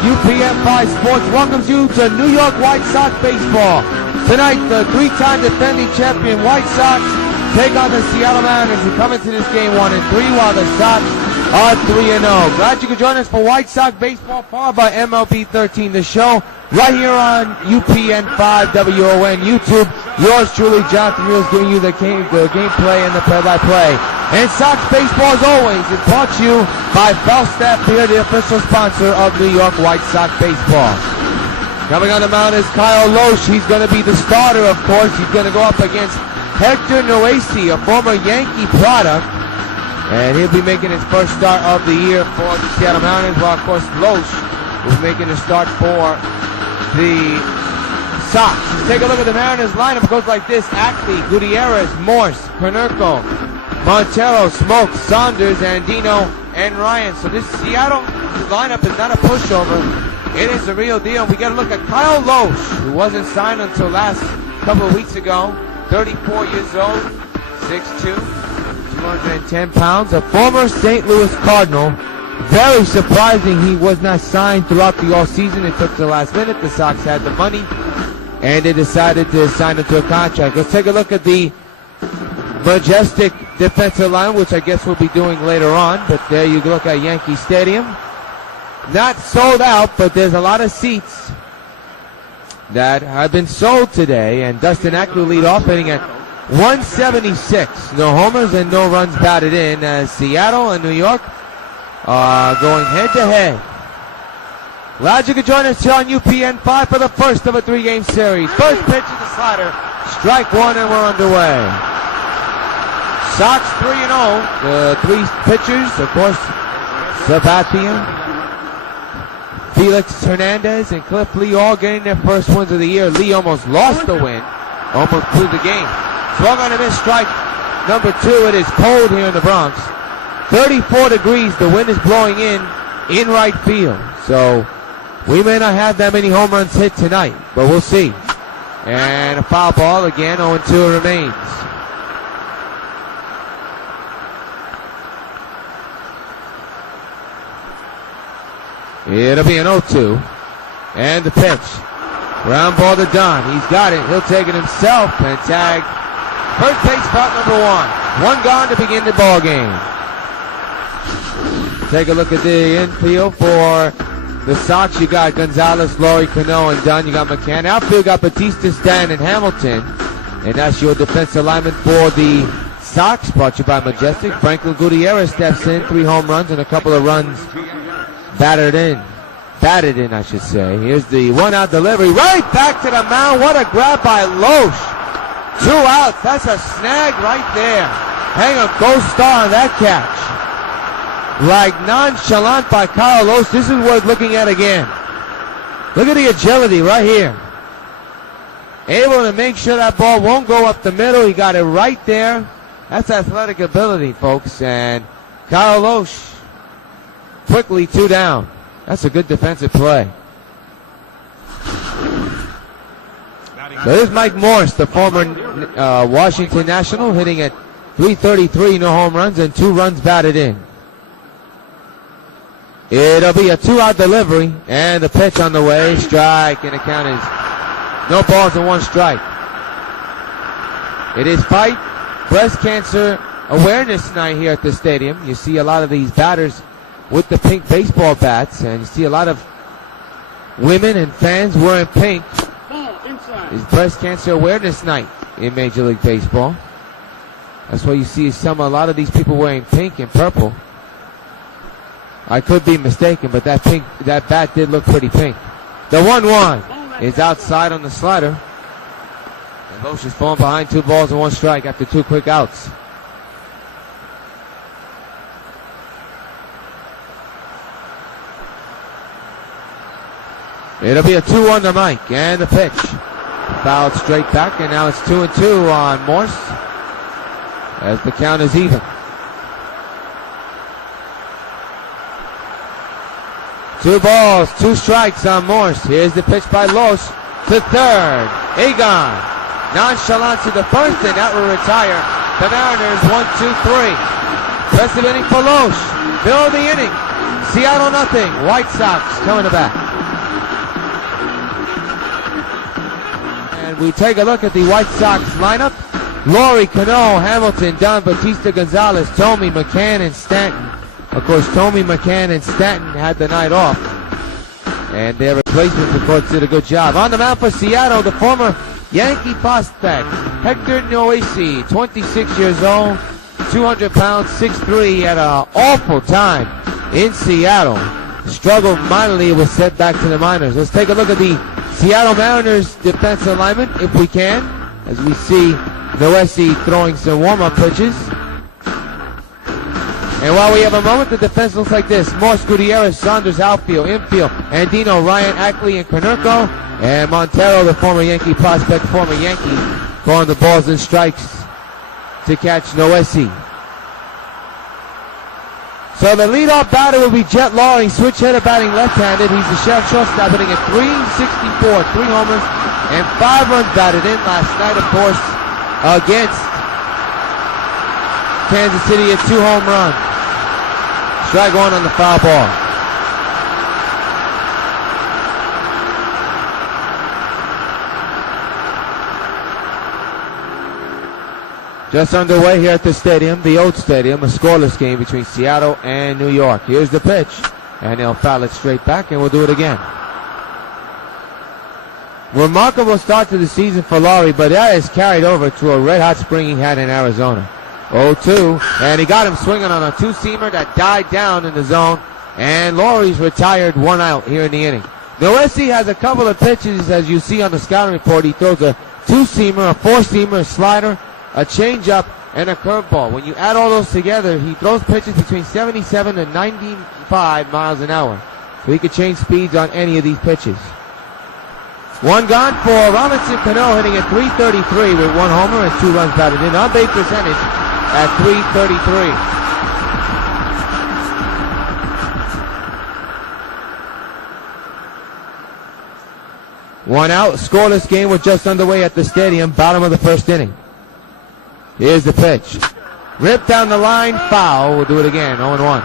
UPN 5 Sports welcomes you to New York White Sox baseball. Tonight, the three-time defending champion White Sox take on the Seattle Mariners, who come into this game 1-3, while the Sox are 3-0. Glad you could join us for White Sox baseball, powered by MLB 13, the show, right here on UPN 5 WON YouTube. Yours truly, Jonathan Mules, giving you the gameplay and the play-by-play. And Sox baseball, as always, is brought to you by Belstaff Beer, the official sponsor of New York White Sox baseball. Coming on the mound is Kyle LOHSE. He's going to be the starter, of course. He's going to go up against Hector Noesi, a former Yankee product. And he'll be making his first start of the year for the Seattle Mariners, while, of course, LOHSE will be making a start for the Sox. Let's take a look at the Mariners lineup. It goes like this: Ackley, Gutierrez, Morse, Konerko, Montero, Smoke, Saunders, Andino, and Ryan. So this Seattle lineup is not a pushover. It is the real deal. We got to look at Kyle LOHSE, who wasn't signed until last couple of weeks ago. 34 years old, 6'2", 210 pounds, a former St. Louis Cardinal. Very surprising he was not signed throughout the offseason. It took to the last minute. The Sox had the money, and they decided to sign him to a contract. Let's take a look at the majestic defensive line, which I guess we'll be doing later on. But there you look at Yankee Stadium. Not sold out, but there's a lot of seats that have been sold today. And Dustin Ackley lead off, hitting at 176. No homers and no runs batted in, as Seattle and New York are going head-to-head. Glad you could join us here on UPN 5 for the first of a three-game series. First pitch is the slider. Strike one, and we're underway. Sox 3-0. The three pitchers, of course, Sabathia, Felix Hernandez, and Cliff Lee, all getting their first wins of the year. Lee almost lost the win, almost blew the game. Swung on a miss, strike number two. It is cold here in the Bronx. 34 degrees. The wind is blowing in right field. So we may not have that many home runs hit tonight, but we'll see. And a foul ball again. 0-2 remains. It'll be an 0-2. And the pitch. Ground ball to Don. He's got it. He'll take it himself and tag first base spot number one. One gone to begin the ball game. Take a look at the infield for the Sox. You got Gonzalez, Laurie, Cano, and Dunn. You got McCann. Outfield, you got BAUTISTA, Stan, and Hamilton. And that's your defensive lineman for the Sox, brought to you by Majestic. Franklin Gutierrez steps in. 3 home runs and a couple of runs batted in, I should say. Here's the one-out delivery. Right back to the mound. What a grab by LOHSE. 2 outs. That's a snag right there. Hang a ghost star on that catch. Like nonchalant by Kyle LOHSE. This is worth looking at again. Look at the agility right here. Able to make sure that ball won't go up the middle. He got it right there. That's athletic ability, folks. And Kyle LOHSE quickly 2 down. That's a good defensive play. So there's Mike Morse, the former Washington National, hitting at 333, no home runs, and 2 runs batted in. It'll be a 2-out delivery, and the pitch on the way. Strike, and the count is no balls and 1 strike. It is Fight Breast Cancer Awareness Night here at the stadium. You see a lot of these batters with the pink baseball bats, and you see a lot of women and fans wearing pink. It's Breast Cancer Awareness Night in Major League Baseball. That's why you see a lot of these people wearing pink and purple. I could be mistaken, but that bat did look pretty pink. The 1-1 is outside on the slider. And LOHSE is falling behind 2 balls and 1 strike after 2 quick outs. It'll be a 2-1 to Mike, and the pitch. Fouled straight back, and now it's 2-2 on Morse, as the count is even. 2 balls, 2 strikes on Morse. Here's the pitch by LOHSE to third. A-Gon nonchalant to the first, and that will retire the Mariners. 1-2-3. Impressive inning for LOHSE. Middle of the inning. Seattle nothing. White Sox coming back. And we take a look at the White Sox lineup. Laurie, Cano, Hamilton, Don, Bautista, Gonzalez, Thome, McCann, and Stanton. Of course, Thome, McCann, and Stanton had the night off. And their replacements, of course, did a good job. On the mound for Seattle, the former Yankee prospect, Hector Noesi, 26 years old, 200 pounds, 6'3", had an awful time in Seattle. Struggled minorly, was sent back to the minors. Let's take a look at the Seattle Mariners defensive alignment, if we can, as we see Noesi throwing some warm-up pitches. And while we have a moment, the defense looks like this. Morse, Gutierrez, Saunders, outfield, infield, Andino, Ryan, Ackley, and Konerko. And Montero, the former Yankee prospect, former Yankee, throwing the balls and strikes to catch Noesi. So the leadoff batter will be Jet Laurie, switch hitter batting left-handed. He's the shortstop hitting at .364, 3 homers, and 5 runs batted in last night, of course, against Kansas City at 2 home runs. Strike one on the foul ball. Just underway here at the stadium, the old stadium, a scoreless game between Seattle and New York. Here's the pitch, and they'll foul it straight back, and we'll do it again. Remarkable start to the season for Laurie, but that is carried over to a red-hot spring he had in Arizona. 0-2, and he got him swinging on a two-seamer that died down in the zone, and Laurie's retired 1 out here in the inning. Noesi has a couple of pitches, as you see on the scouting report. He throws a two-seamer, a four-seamer, a slider, a changeup, and a curveball. When you add all those together, he throws pitches between 77 to 95 miles an hour. So he could change speeds on any of these pitches. One gone for Robinson Cano, hitting at .333 with 1 homer and 2 runs batted in. On-base percentage at .333. One out, scoreless game was just underway at the stadium, bottom of the first inning. Here's the pitch. Ripped down the line, foul. We'll do it again, 0-1.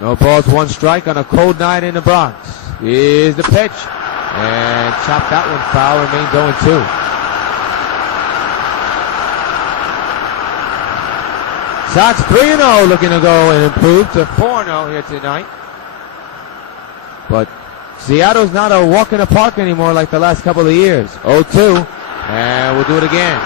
No balls, 1 strike on a cold night in the Bronx. Here's the pitch. And chopped that one foul, remains 0-2. Sox 3-0, looking to go and improve to 4-0 here tonight. But Seattle's not a walk in the park anymore like the last couple of years. 0-2, and we'll do it again.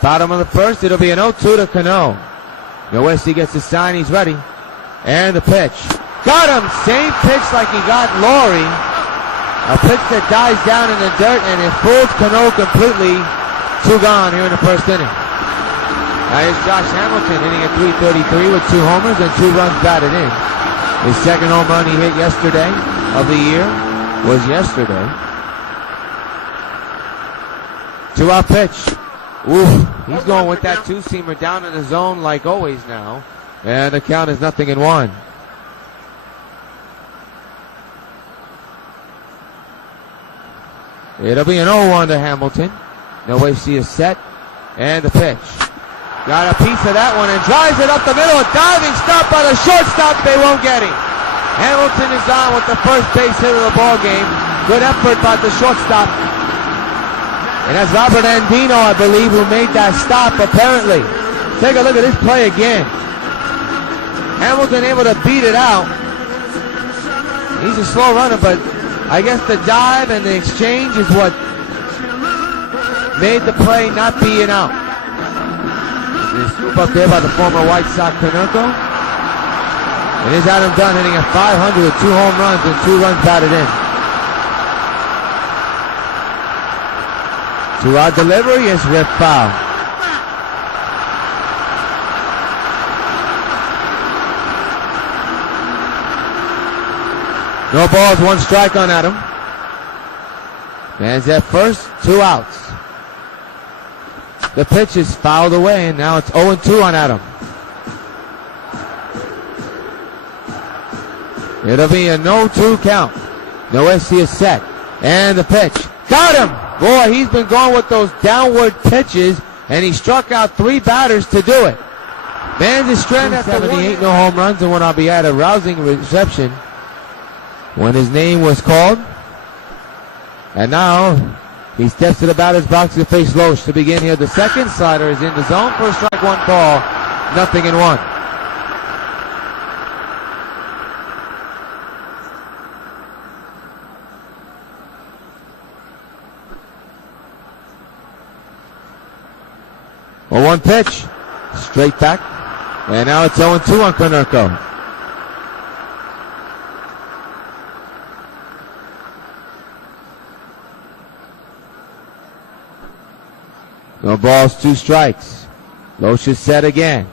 Bottom of the first, it'll be an 0-2 to Cano. Noesi gets the sign, he's ready. And the pitch. Got him! Same pitch like he got Laurie. A pitch that dies down in the dirt, and it fools Cano completely. 2 gone here in the first inning. Now here's Josh Hamilton hitting at .333 with 2 homers and 2 runs batted in. His second home run he hit yesterday of the year was yesterday. 2-out pitch. Ooh, he's going with that two-seamer down in the zone like always now. And the count is 0-1. It'll be an 0-1 to Hamilton. Noesi is set. And the pitch. Got a piece of that one and drives it up the middle. A diving stop by the shortstop. They won't get him. Hamilton is on with the first base hit of the ball game. Good effort by the shortstop. And that's Robert Andino, I believe, who made that stop, apparently. Take a look at this play again. Hamilton able to beat it out. He's a slow runner, but I guess the dive and the exchange is what made the play not be an out. There's a scoop up there by the former White Sox Konerko. And here's Adam Dunn hitting at .500 with 2 home runs and 2 runs batted in. 2-out delivery is ripped foul. No balls, 1 strike on Adam. Man's at first, 2 outs. The pitch is fouled away, and now it's 0-2 on Adam. It'll be a 0-2 count. LOHSE is set. And the pitch. Got him! Boy, he's been going with those downward pitches, and he struck out 3 batters to do it. Man's is stranded at 78, no home runs, and when I'll be at a rousing reception when his name was called. And now he steps to the batter's box to face LOHSE to begin here. The second slider is in the zone for a strike, 1 ball, 0-1. Well, 1 pitch, straight back, and now it's 0-2 on Konerko. No balls, 2 strikes. LOHSE is set again.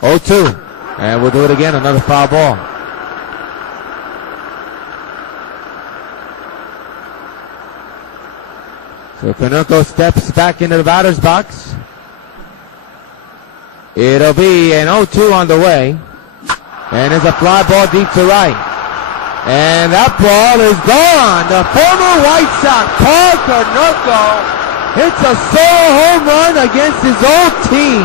0-2, and we'll do it again, another foul ball. So Konerko steps back into the batter's box. It'll be an 0-2 on the way. And it's a fly ball deep to right. And that ball is gone. The former White Sox, Paul Konerko, hits a solo home run against his old team.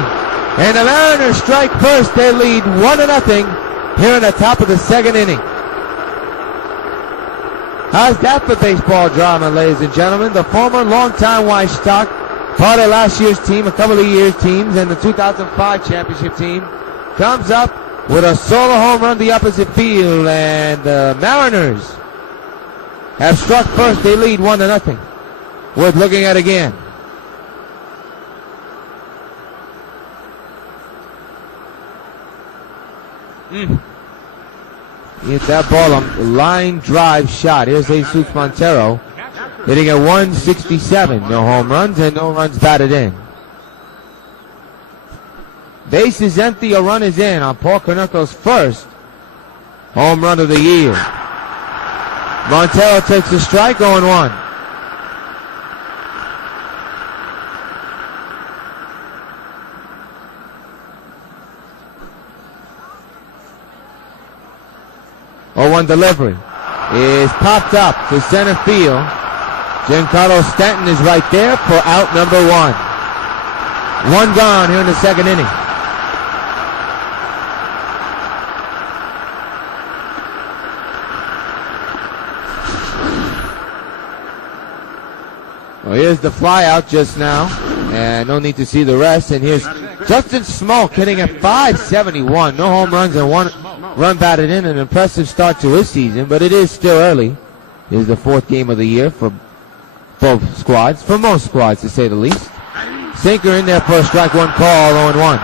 And the Mariners strike first. They lead 1-0 here in the top of the 2nd inning. How's that for baseball drama, ladies and gentlemen? The former longtime White Sox, part of last year's team, a couple of years' teams, and the 2005 championship team, comes up with a solo home run the opposite field, and the Mariners have struck first. They lead 1-0. Worth looking at again. Hit that ball, a line drive shot. Here's Jesus Montero hitting at 167. No home runs and no runs batted in. Base is empty, a run is in on Paul Konerko's first home run of the year. Montero takes a strike, 0-1. Oh, 1 delivery is popped up to center field. GIANCARLO Stanton is right there for out number 1. 1 gone here in the 2nd inning. Well, here's the fly out just now, and no need to see the rest. And here's Justin Smoke hitting at 571. No home runs and 1 run batted in. An impressive start to his season, but it is still early. It is the 4th game of the year for both squads, for most squads to say the least. Sinker in there for a strike, 1 call, 0-1.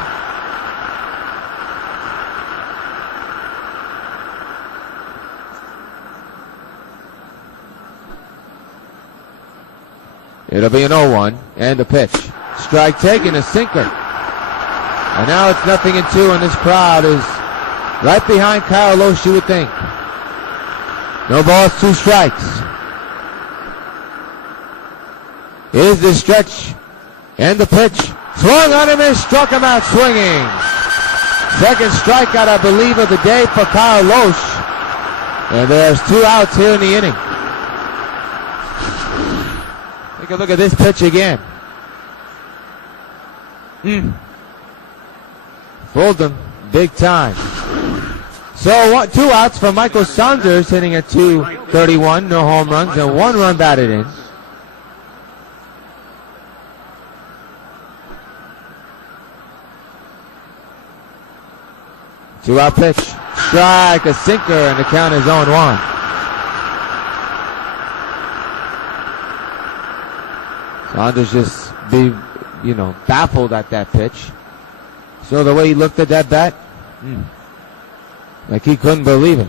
It'll be an 0-1, and a pitch. Strike taken, a sinker. And now it's 0-2, and this crowd is right behind Kyle LOHSE, you would think. No balls, 2 strikes. Here's the stretch, and the pitch. Swung on him and struck him out swinging. 2nd strikeout, I believe, of the day for Kyle LOHSE. And there's 2 outs here in the inning. Take a look at this pitch again. Fooled him big time. So 2 outs for Michael Saunders, hitting at 231. No home runs and 1 run batted in. Two-out pitch. Strike, a sinker, and the count is 0-1. Saunders just baffled at that pitch. So the way he looked at that bat, like he couldn't believe it.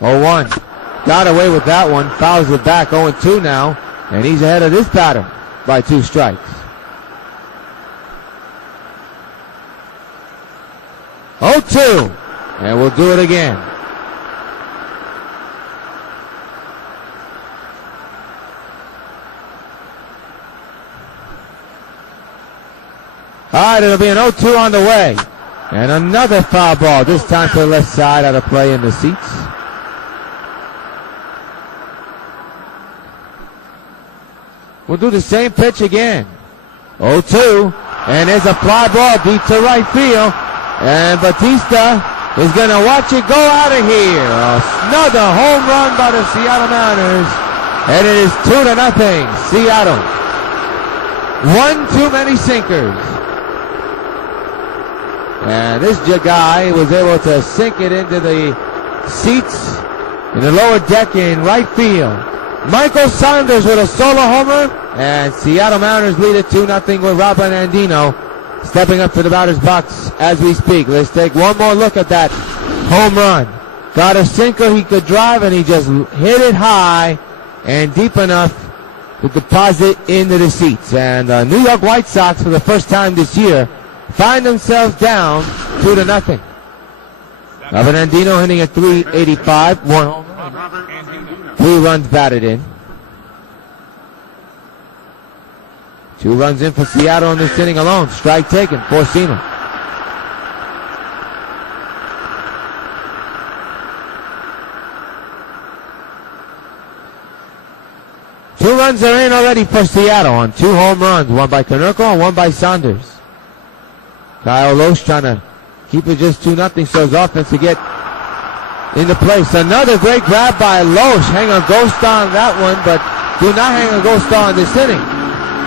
0-1. Got away with that one. Fouls it back. 0-2 now. And he's ahead of this batter by 2 strikes. 0-2. And we'll do it again. All right, it'll be an 0-2 on the way. And another foul ball, this time to the left side, out of play in the seats. We'll do the same pitch again. 0-2, and there's a fly ball deep to right field. And Bautista is going to watch it go out of here. Another home run by the Seattle Mariners. And it is 2-0, Seattle. One too many sinkers. And this guy was able to sink it into the seats in the lower deck in right field. Michael Saunders with a solo homer, and Seattle Mariners lead it 2-0 with Robert Andino stepping up to the batter's box as we speak. Let's take one more look at that home run. Got a sinker he could drive, and he just hit it high and deep enough to deposit into the seats. And New York White Sox, for the first time this year, find themselves down 2-0. Robert Andino hitting at .385, one home run, 3 runs batted in. 2 runs in for Seattle in this inning alone. Strike taken, four-seamer. Two runs are in already for Seattle on 2 home runs, one by Konerko and one by Saunders. Kyle LOHSE trying to keep it just 2-0 so his offense to get into place. Another great grab by LOHSE. Hang a ghost on that one, but do not hang a ghost on this inning.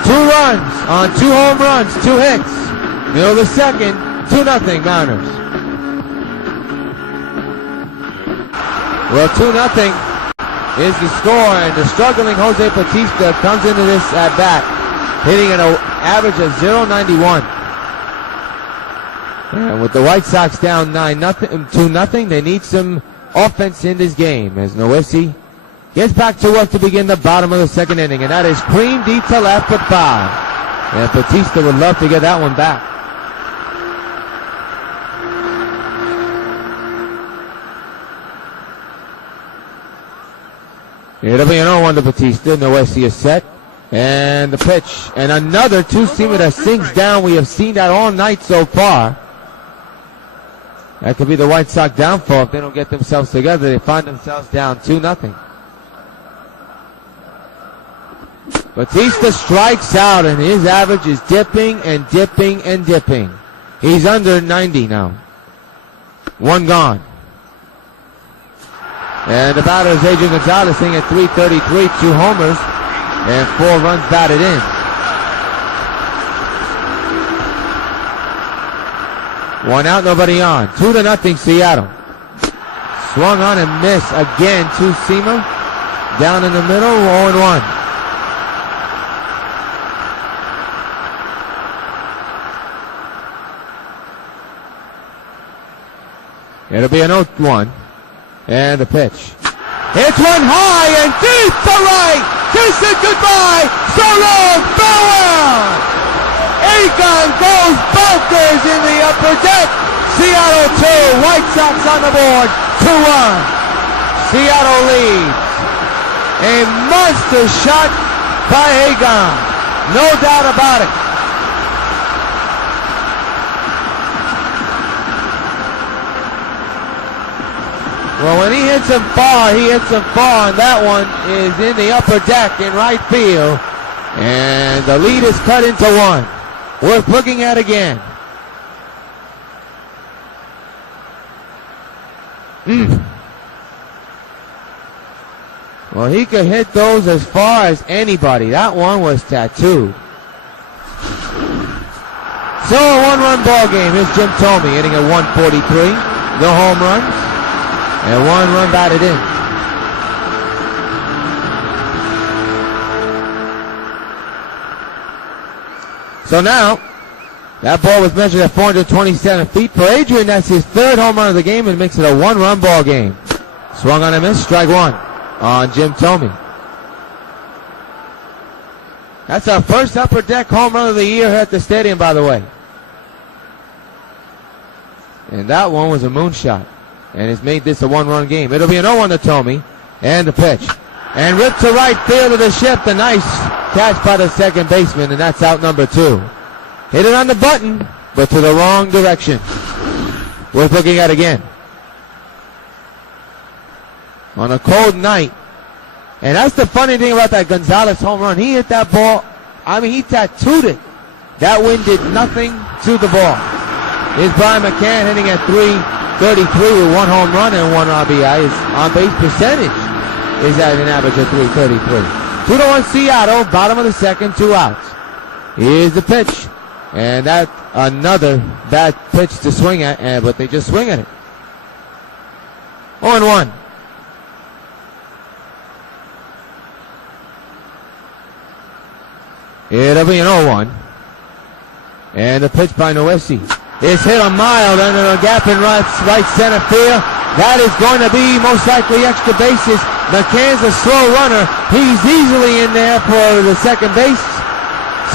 2 runs on 2 home runs, 2 hits. Middle of the second, 2-0 Mariners. Well, 2-0 is the score, and the struggling Jose Bautista comes into this at bat, hitting an average of .091. And with the White Sox down 2-0, they need some offense in this game as LOHSE gets back to work to begin the bottom of the second inning, and that is clean deep to left but foul. And Bautista would love to get that one back. It'll be an 0-1 to Bautista. LOHSE is set. And the pitch. And another two-seamer that sinks down. We have seen that all night so far. That could be the White Sox downfall if they don't get themselves together. They find themselves down 2-0. Bautista strikes out, and his average is dipping and dipping and dipping. He's under 90 now. 1 gone. And the batter is A.Gon Cano hitting at .333, 2 homers, and 4 runs batted in. 1 out, nobody on. 2-0 Seattle. Swung on and missed again. Two-seamer down in the middle. 0-1. It'll be an 0-1. And the pitch. It's one high and deep to right. This is goodbye. So long, farewell. A-Gon goes bonkers in the upper deck. Seattle 2, White Sox on the board, 2-1. Seattle leads. A monster shot by A-Gon. No doubt about it. Well, when he hits him far, and that one is in the upper deck in right field. And the lead is cut into 1. Worth looking at again. Well, he could hit those as far as anybody. That one was tattooed. So a 1-run ball game. Here's Jim Thome hitting at 143. No home runs. And 1 run batted in. So now, that ball was measured at 427 feet. For Adrian, that's his 3rd home run of the game and makes it a 1-run ball game. Swung on a miss, strike 1 on Jim Thome. That's our first upper deck home run of the year here at the stadium, by the way. And that one was a moonshot. And it's made this a 1-run game. It'll be an 0-1 to Thome. And the pitch. And ripped to right field of the ship. The nice catch by the second baseman. And that's out number 2. Hit it on the button, but to the wrong direction. worth looking at again. On a cold night. And that's the funny thing about that Gonzalez home run. He hit that ball. I mean, he tattooed it. That wind did nothing to the ball. Here's Brian McCann hitting at .333 with 1 home run and 1 RBI. His on-base percentage is at an average of .333. 2-1 Seattle, bottom of the second, 2 outs. Here's the pitch. And that another bad pitch to swing at, but they just swing at it. 0-1. It'll be an 0-1. And the pitch by LOHSE is hit a mile under a gap in right center field. That is going to be most likely extra bases. McCann's a slow runner. He's easily in there for the second base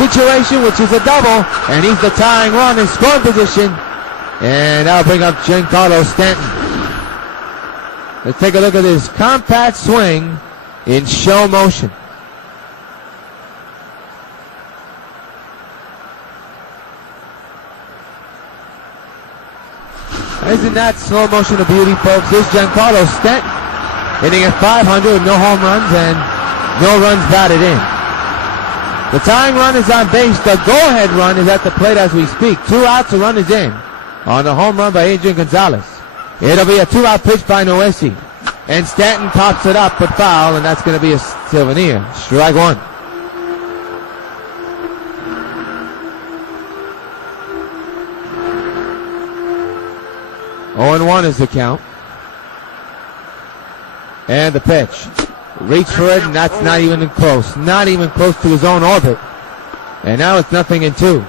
situation, which is a double. And he's the tying run in scoring position. And that'll bring up GIANCARLO Stanton. Let's take a look at this compact swing in show motion. Isn't that slow motion a beauty, folks? Here's GIANCARLO Stanton hitting at .500 with no home runs and no runs batted in. The tying run is on base. The go-ahead run is at the plate as we speak. 2 outs, a run is in on the home run by ADRIAN Gonzalez. It'll be a 2-out pitch by LOHSE. And Stanton pops it up but foul, and that's going to be a souvenir. Strike 1. Oh, 1 is the count. And the pitch. Reach for it, and that's not even close. Not even close to his own orbit. And now it's 0-2.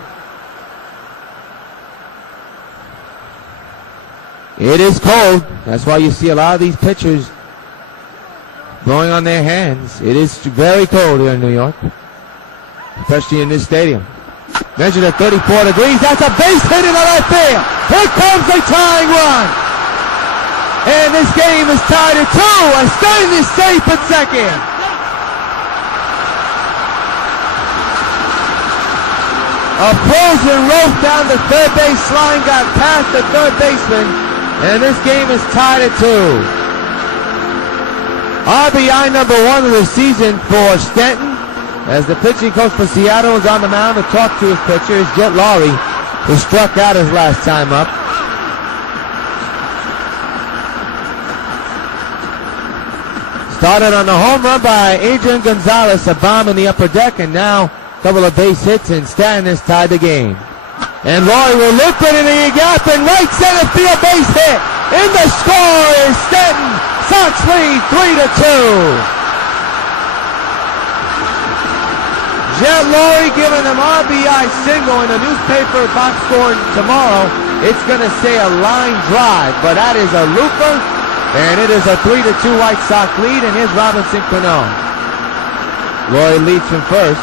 It is cold. That's why you see a lot of these pitchers blowing on their hands. It is very cold here in New York, especially in this stadium. Measured at 34 degrees. That's a base hit in the left field. Here comes the tying run. And this game is tied at 2. And Stanton is safe at second. A frozen rope down the third base line got past the third baseman. And this game is tied at 2. RBI number 1 of the season for Stanton. As the pitching coach for Seattle is on the mound to talk to his pitcher is Jet Lowry, who struck out his last time up. Started on the home run by ADRIAN Gonzalez, a bomb in the upper deck, and now a couple of base hits, and Stanton has tied the game. And Lowry will look for it in the gap, and right center field base hit. In the score is Stanton. Sox lead 3-2. Jet Lowry giving them RBI single in a newspaper box score tomorrow. It's going to say a line drive, but that is a looper, and it is a 3-2 White Sox lead, and here's Robinson Cano. Lowry leads from first,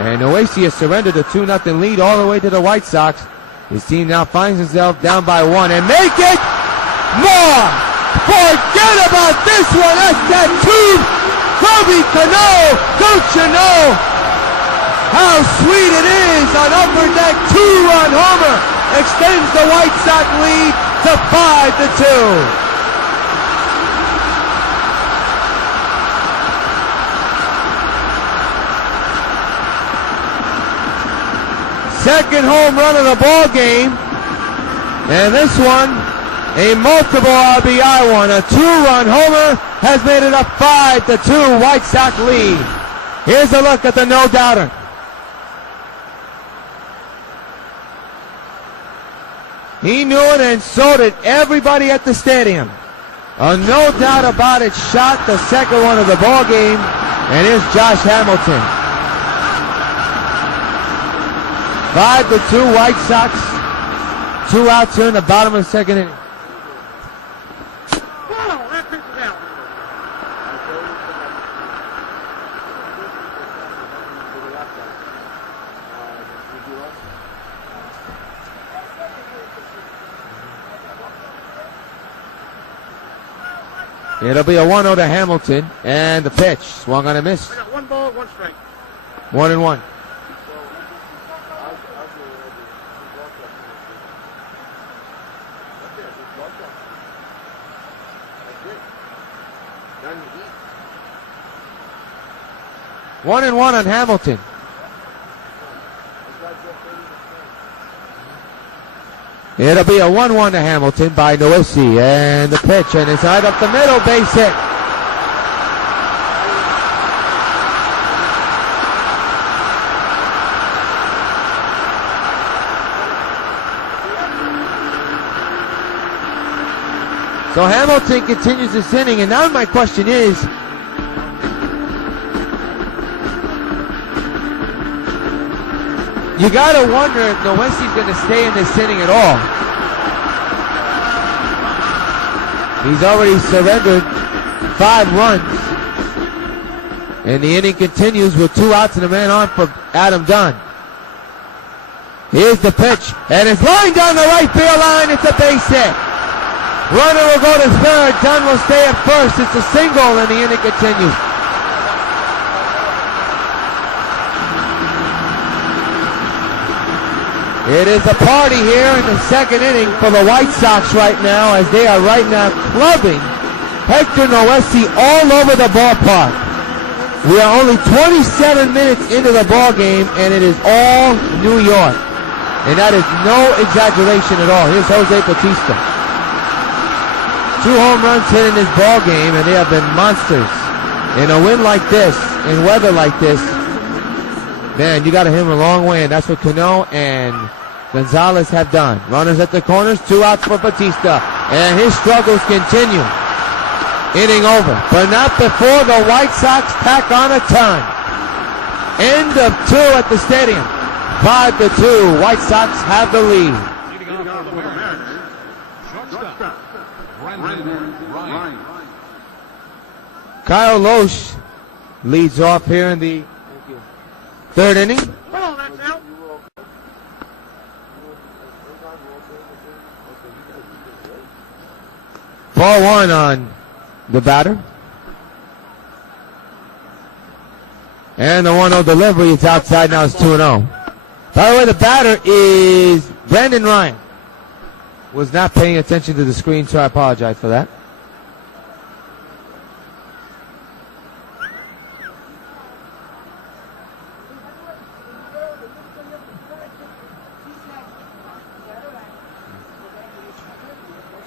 and LOHSE has surrendered a 2-0 lead all the way to the White Sox. His team now finds himself down by 1, and make it more! Forget about this one! That's that 2! Bobby Cano! Don't you know how sweet it is? An upper deck 2-run homer extends the White Sox lead to 5-2. Second home run of the ball game, and this one a multiple RBI one. A 2-run homer has made it a 5-2 White Sox lead. Here's a look at the no-doubter. He knew it, and so did everybody at the stadium. A no doubt about it shot, the second one of the ball game, and here's Josh Hamilton. 5-2 White Sox. 2 outs here in the bottom of the second inning. It'll be a 1-0 to Hamilton, and the pitch swung on a miss. 1 ball, 1 strike. 1-1. One and one on Hamilton. It'll be a 1-1 to Hamilton by LOHSE, and the pitch, and it's right up the middle, base hit. So Hamilton continues this inning, and now my question is, you gotta wonder if LOHSE's gonna stay in this inning at all. He's already surrendered 5 runs, and the inning continues with 2 outs and a man on for Adam Dunn. Here's the pitch, and it's lined down the right field line. It's a base hit. Runner will go to third. Dunn will stay at first. It's a single, and the inning continues. It is a party here in the second inning for the White Sox right now, as they are right now clubbing Hector LOHSE all over the ballpark. We are only 27 minutes into the ball game, and it is all New York. And that is no exaggeration at all. Here's Jose Bautista. 2 home runs hit in this ball game, and they have been monsters. In a win like this, in weather like this, man, you got to hit him a long way, and that's what Cano and Gonzalez have done. Runners at the corners, 2 outs for Bautista, and his struggles continue. Inning over, but not before the White Sox tack on a ton. End of 2 at the stadium. 5-2, White Sox have the lead. Kyle LOHSE leads off here in the 3rd inning. Ball 1 on the batter. And the 1-0 delivery, it's outside now, it's 2-0. By the way, the batter is Brandon Ryan. Was not paying attention to the screen, so I apologize for that.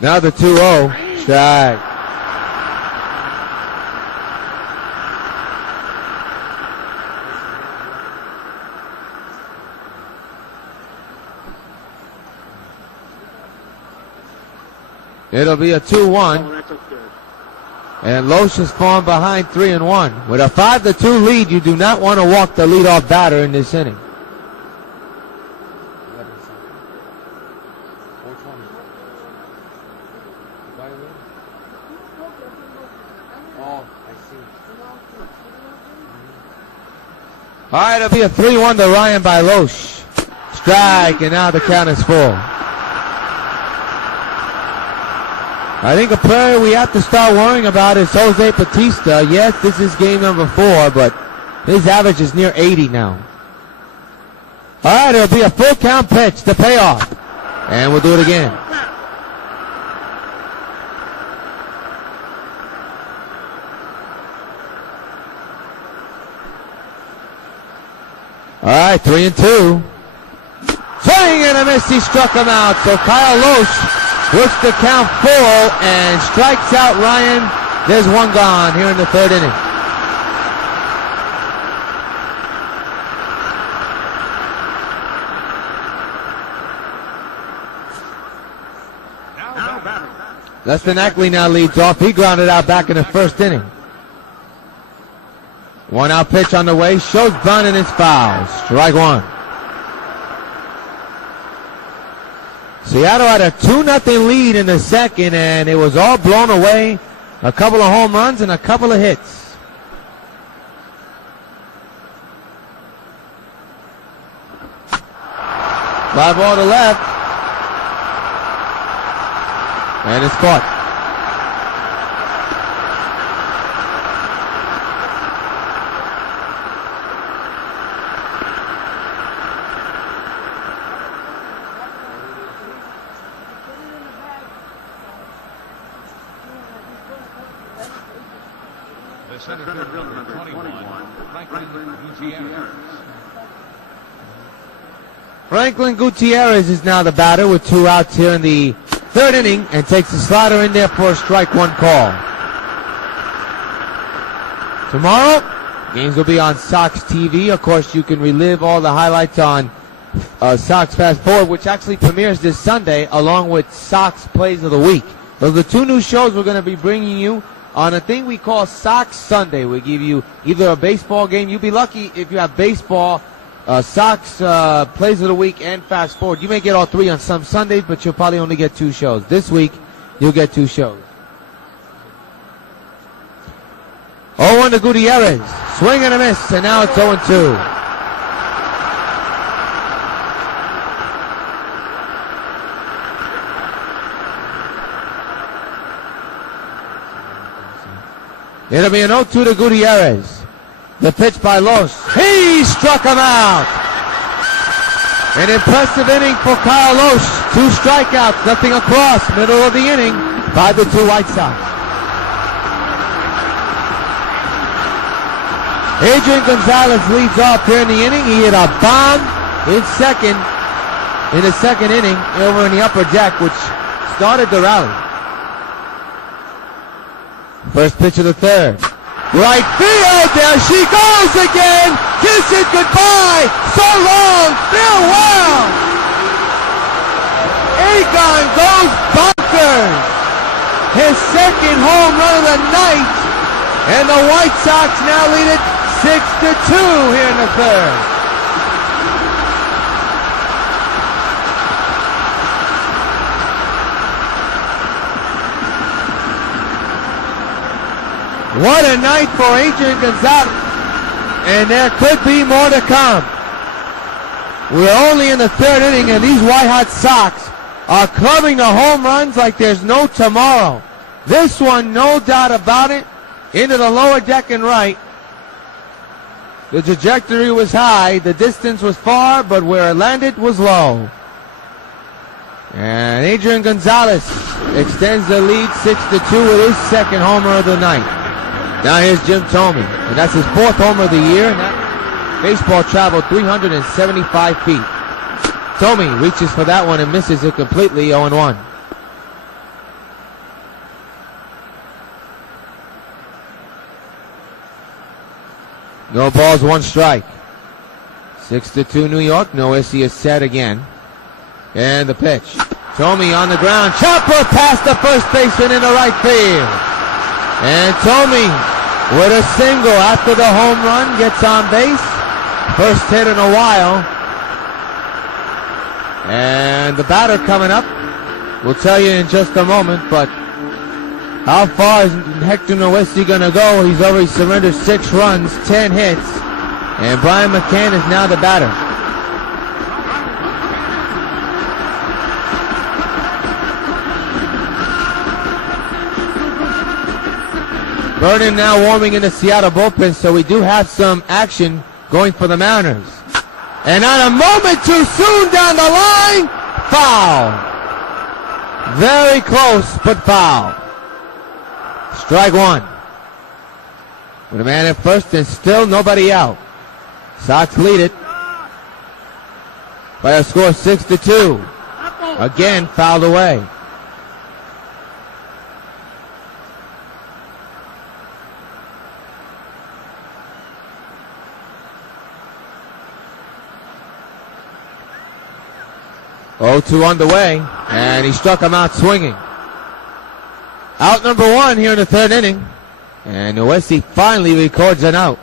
Now the 2-0, strike. It'll be a 2-1. And LOHSE has fallen behind 3-1. With a 5-2 lead, you do not want to walk the leadoff batter in this inning. All right, it'll be a 3-1 to Ryan by LOHSE. Strike, and now the count is full. I think a player we have to start worrying about is Jose Bautista. Yes, this is game number 4, but his average is near 80 now. All right, it'll be a full count pitch to pay off. And we'll do it again. All right, 3-2. Swing and a miss. He struck him out. So Kyle LOHSE works the count full and strikes out Ryan. There's 1 gone here in the 3rd inning. Leston Ackley now leads off. He grounded out back in the 1st inning. 1 out pitch on the way. Shows bunt and it's foul. Strike 1. Seattle had a 2-0 lead in the 2nd, and it was all blown away. A couple of home runs and a couple of hits. Fly ball to left. And it's caught. center fielder number 21, Franklin Gutierrez. Franklin Gutierrez is now the batter with 2 outs here in the 3rd inning and takes the slider in there for a strike 1 call. Tomorrow, games will be on Sox TV. Of course, you can relive all the highlights on Sox Fast Forward, which actually premieres this Sunday, along with Sox Plays of the Week. Those are the 2 new shows we're going to be bringing you on a thing we call Sox Sunday. We give you either a baseball game. You'll be lucky if you have baseball, Sox Plays of the Week, and Fast Forward. You may get all 3 on some Sundays, but you'll probably only get 2 shows. This week, you'll get 2 shows. 0-1 to Gutierrez. Swing and a miss, and now it's 0-2. It'll be an 0-2 to Gutierrez. The pitch by LOHSE. He struck him out. An impressive inning for Kyle LOHSE. 2 strikeouts, nothing across. Middle of the inning by the 2 White Sox. Adrian Gonzalez leads off here in the inning. He hit a bomb in the second inning over in the upper deck, which started the rally. First pitch of the 3rd. Right field, there she goes again. Kiss it goodbye. So long, farewell. A-Gon goes bonkers. His 2nd home run of the night. And the White Sox now lead it 6-2 here in the 3rd. What a night for Adrian Gonzalez. And there could be more to come. We're only in the 3rd inning, and these white-hot Sox are clubbing the home runs like there's no tomorrow. This one, no doubt about it, into the lower deck and right. The trajectory was high, the distance was far, but where it landed was low. And Adrian Gonzalez extends the lead 6-2 with his 2nd homer of the night. Now here's Jim Thome, and that's his 4th homer of the year, and that baseball traveled 375 feet. Thome reaches for that one and misses it completely, 0-1. No balls, 1 strike. 6-2 New York. Noesi is set again. And the pitch. Thome on the ground. Chopper past the first baseman in the right field. And Thome with a single after the home run gets on base. First hit in a while. And the batter coming up. We'll tell you in just a moment, but how far is Hector Noesi going to go? He's already surrendered 6 runs, 10 hits. And Brian McCann is now the batter. Vernon now warming in the Seattle bullpen, so we do have some action going for the Mariners. And not a moment too soon down the line, foul. Very close, but foul. Strike 1. With a man at first and still nobody out. Sox lead it by a score of 6-2. Again, fouled away. Oh-2 underway, and he struck him out swinging. Out number 1 here in the 3rd inning, and Noesi finally records an out.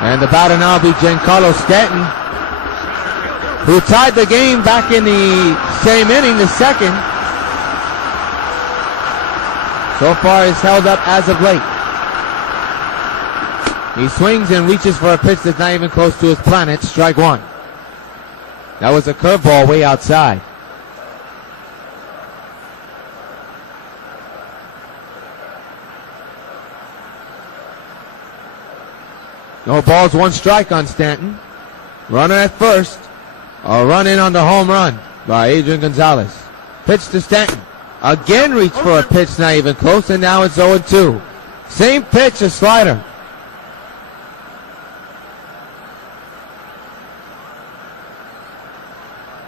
And the batter now will be GIANCARLO Stanton, who tied the game back in the same inning, the 2nd. So far he's held up as of late. He swings and reaches for a pitch that's not even close to his planet. Strike 1. That was a curveball way outside. No balls, 1 strike on Stanton. Runner at first. A run in on the home run by Adrian Gonzalez. Pitch to Stanton. Again reached for a pitch not even close, and now it's 0-2. Same pitch, a slider.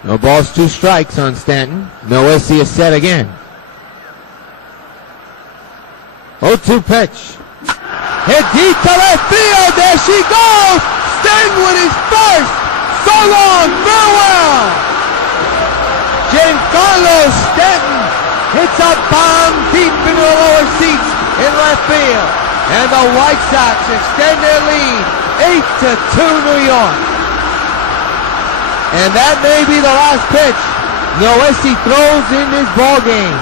No balls, 2 strikes on Stanton. LOHSE is set again. 0-2 pitch. Hit deep to left field. There she goes. Stanton with his first. So long. Farewell. GIANCARLO Stanton hits a bomb deep into the lower seats in left field. And the White Sox extend their lead 8-2 New York. And that may be the last pitch LOHSE throws in this ball game.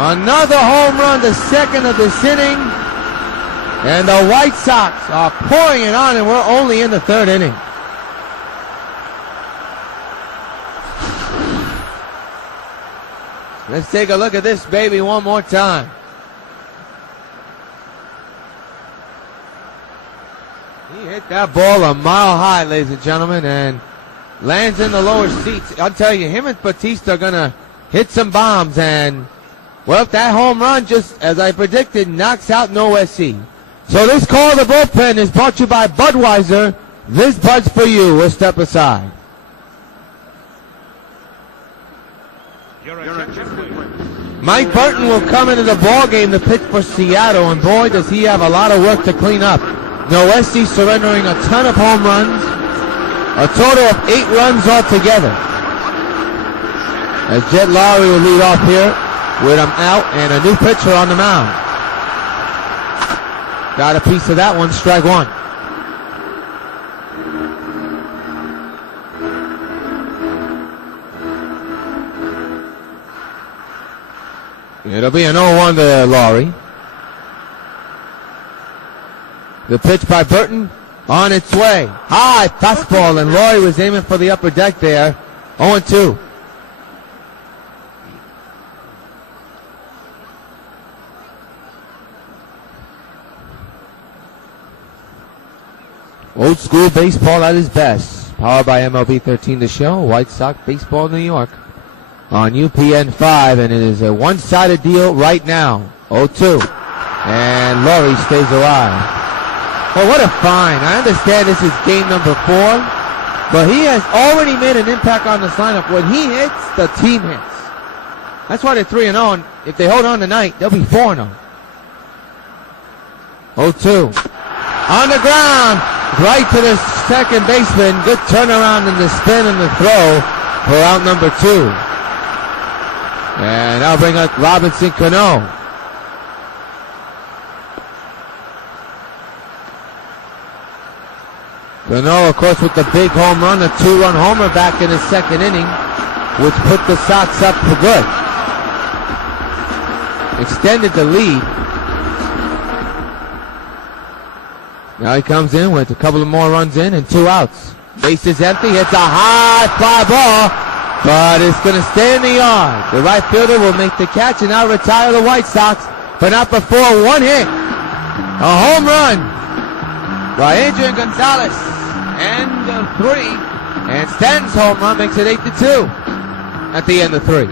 Another home run, the second of this inning. And the White Sox are pouring it on, and we're only in the 3rd inning. Let's take a look at this baby one more time. He hit that ball a mile high, ladies and gentlemen, and lands in the lower seats. I'll tell you, him and BAUTISTA are going to hit some bombs, and, well, that home run, just as I predicted, knocks out LOHSE. So this call of the bullpen is brought to you by Budweiser. This Bud's for you. We'll step aside. Mike Burton will come into the ball game to pitch for Seattle, and boy, does he have a lot of work to clean up. LOHSE surrendering a ton of home runs, a total of 8 runs altogether. As Jet Lowry will lead off here with him out and a new pitcher on the mound. Got a piece of that one, strike 1. It'll be an 0-1 to Lowry. The pitch by Burton on its way. High fastball, and Lowry was aiming for the upper deck there. 0-2. Old school baseball at its best. Powered by MLB 13 The Show. White Sox Baseball New York on UPN 5, and it is a one-sided deal right now. 0-2. And Lowry stays alive. Well, what a find. I understand this is game number 4, but he has already made an impact on this lineup. When he hits, the team hits. That's why they're 3-0, and if they hold on tonight, they'll be 4-0. 0-2. On the ground, right to the second baseman. Good turnaround in the spin and the throw for out number 2. And that'll bring up Robinson Cano. Cano, of course, with the big home run, a 2-run homer back in the 2nd inning, which put the Sox up for good. Extended the lead. Now he comes in with a couple of more runs in and 2 outs. Base is empty, hits a high fly ball, but it's going to stay in the yard. The right fielder will make the catch and now retire the White Sox, but not before 1 hit. A home run by ADRIAN Gonzalez. End of 3. And Stanton's home run makes it 8-2 at the end of 3.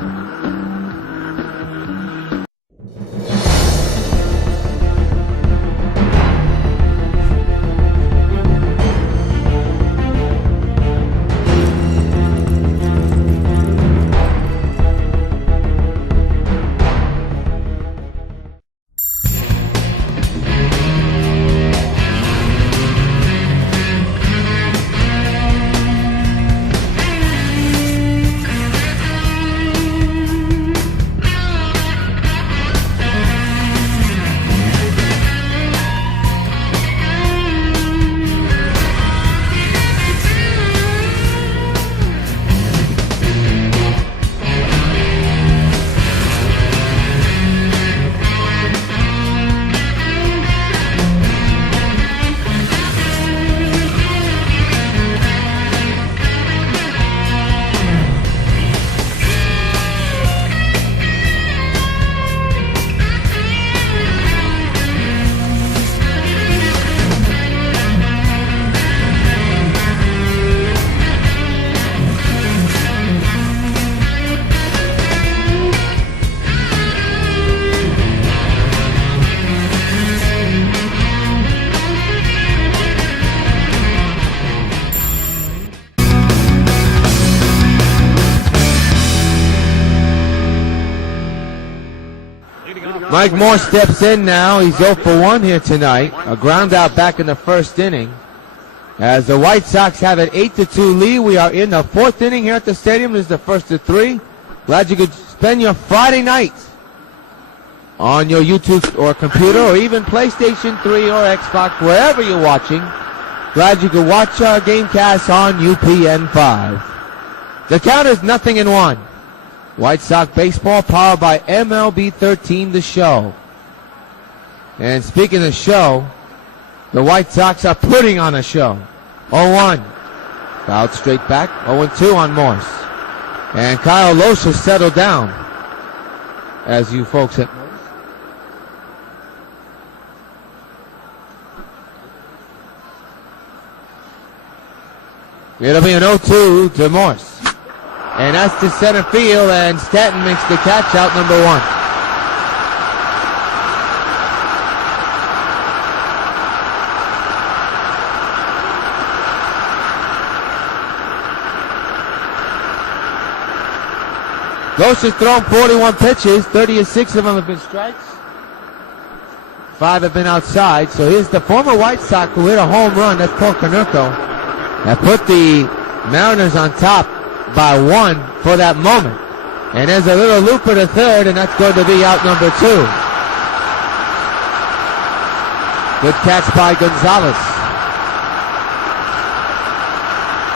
Mike Moore steps in now. He's 0 for 1 here tonight. A ground out back in the first inning. As the White Sox have an 8-2 lead. We are in the fourth inning here at the stadium. This is the first of 3. Glad you could spend your Friday night on your YouTube or computer or even PlayStation 3 or Xbox, wherever you're watching. Glad you could watch our Gamecast on UPN 5. The count is 0-1. White Sox baseball powered by MLB 13, the show. And speaking of show, the White Sox are putting on a show. 0-1. Fouled straight back. 0-2 on Morse. And Kyle LOHSE has settled down, as you folks have noticed. It'll be an 0-2 to Morse. And that's to center field, and Stanton makes the catch out, number 1. LOHSE has thrown 41 pitches, 36 of them have been strikes. 5 have been outside. So here's the former White Sox who hit a home run, that's Paul Konerko, that put the Mariners on top by 1 for that moment. And there's a little looper to third, and that's going to be out number 2. Good catch by Gonzalez.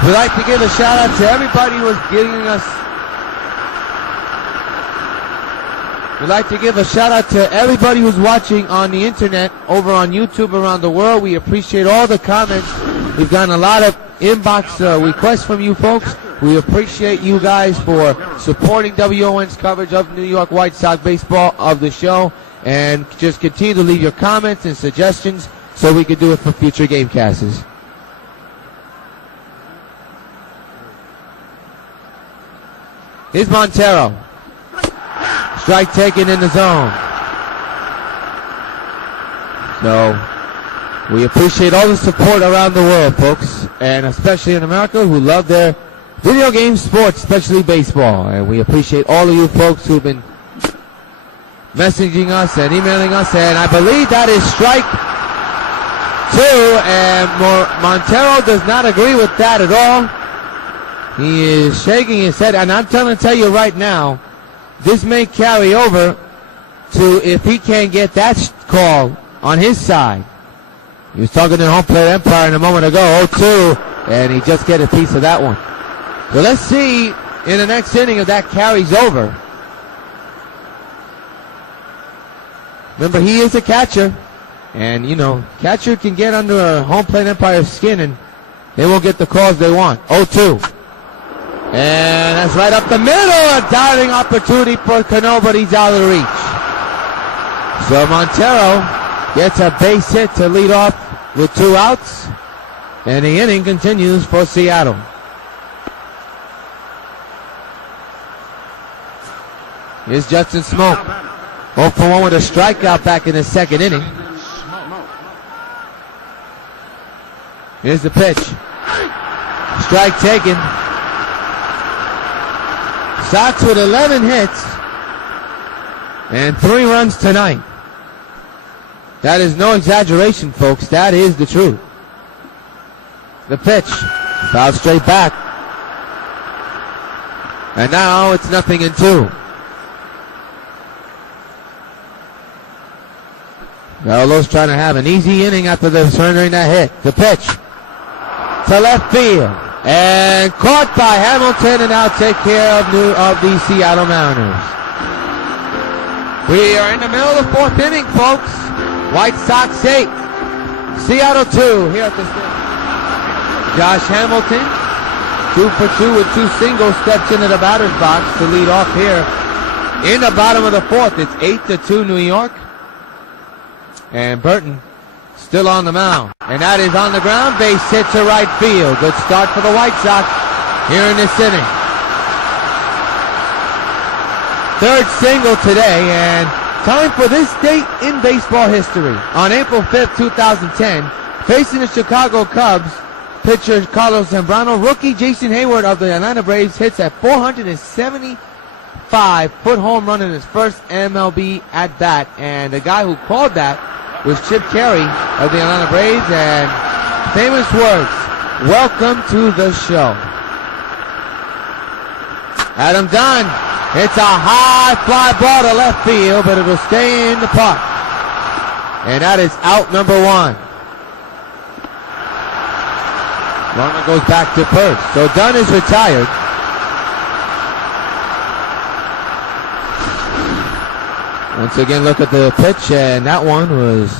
We'd like to give a shout out to everybody who's giving us. We'd like to give a shout out to everybody who's watching on the internet over on YouTube around the world. We appreciate all the comments. We've gotten a lot of inbox requests from you folks. We appreciate you guys for supporting WON's coverage of New York White Sox baseball of the show, and just continue to leave your comments and suggestions so we can do it for future Gamecasts. Here's Montero. Strike taken in the zone. So we appreciate all the support around the world, folks, and especially in America, who love their video game sports, especially baseball. And we appreciate all of you folks who've been messaging us and emailing us. And I believe that is strike 2. And Montero does not agree with that at all. He is shaking his head. And I'm trying to tell you right now, this may carry over to if he can't get that call on his side. He was talking to home plate umpire a moment ago, 0-2, and he just get a piece of that one. So let's see in the next inning if that carries over. Remember, he is a catcher, and you know, catcher can get under a home plate umpire's skin and they won't get the calls they want. 0-2. And that's right up the middle. A diving opportunity for Cano, but he's out of the reach. So Montero gets a base hit to lead off with 2 outs. And the inning continues for Seattle. Here's Justin Smoke. 0 for 1 with a strikeout back in the second inning. Here's the pitch. Strike taken. Sox with 11 hits and 3 runs tonight. That is no exaggeration, folks. That is the truth. The pitch. Foul straight back. And now it's 0-2. Carlos trying to have an easy inning after the surrendering that hit. The pitch to left field. And caught by Hamilton, and now take care of the Seattle Mariners. We are in the middle of the 4th inning, folks. White Sox 8, Seattle 2 here at the stadium. Josh Hamilton, 2 for 2 with 2 singles, steps into the batter's box to lead off here in the bottom of the 4th. It's 8-2 New York. And Burton still on the mound. And that is on the ground. Base hit to right field. Good start for the White Sox here in this inning. 3rd single today, and time for this date in baseball history. On April 5th, 2010, facing the Chicago Cubs, pitcher Carlos Zambrano, rookie Jason Hayward of the Atlanta Braves hits at 470 5-foot home run in his first MLB at bat. And the guy who called that was Chip Carey of the Atlanta Braves. And famous words, welcome to the show. Adam Dunn hits a high fly ball to left field, but it'll stay in the park. And that is out number 1. Runner goes back to first. So Dunn is retired. Once again, look at the pitch, and that one was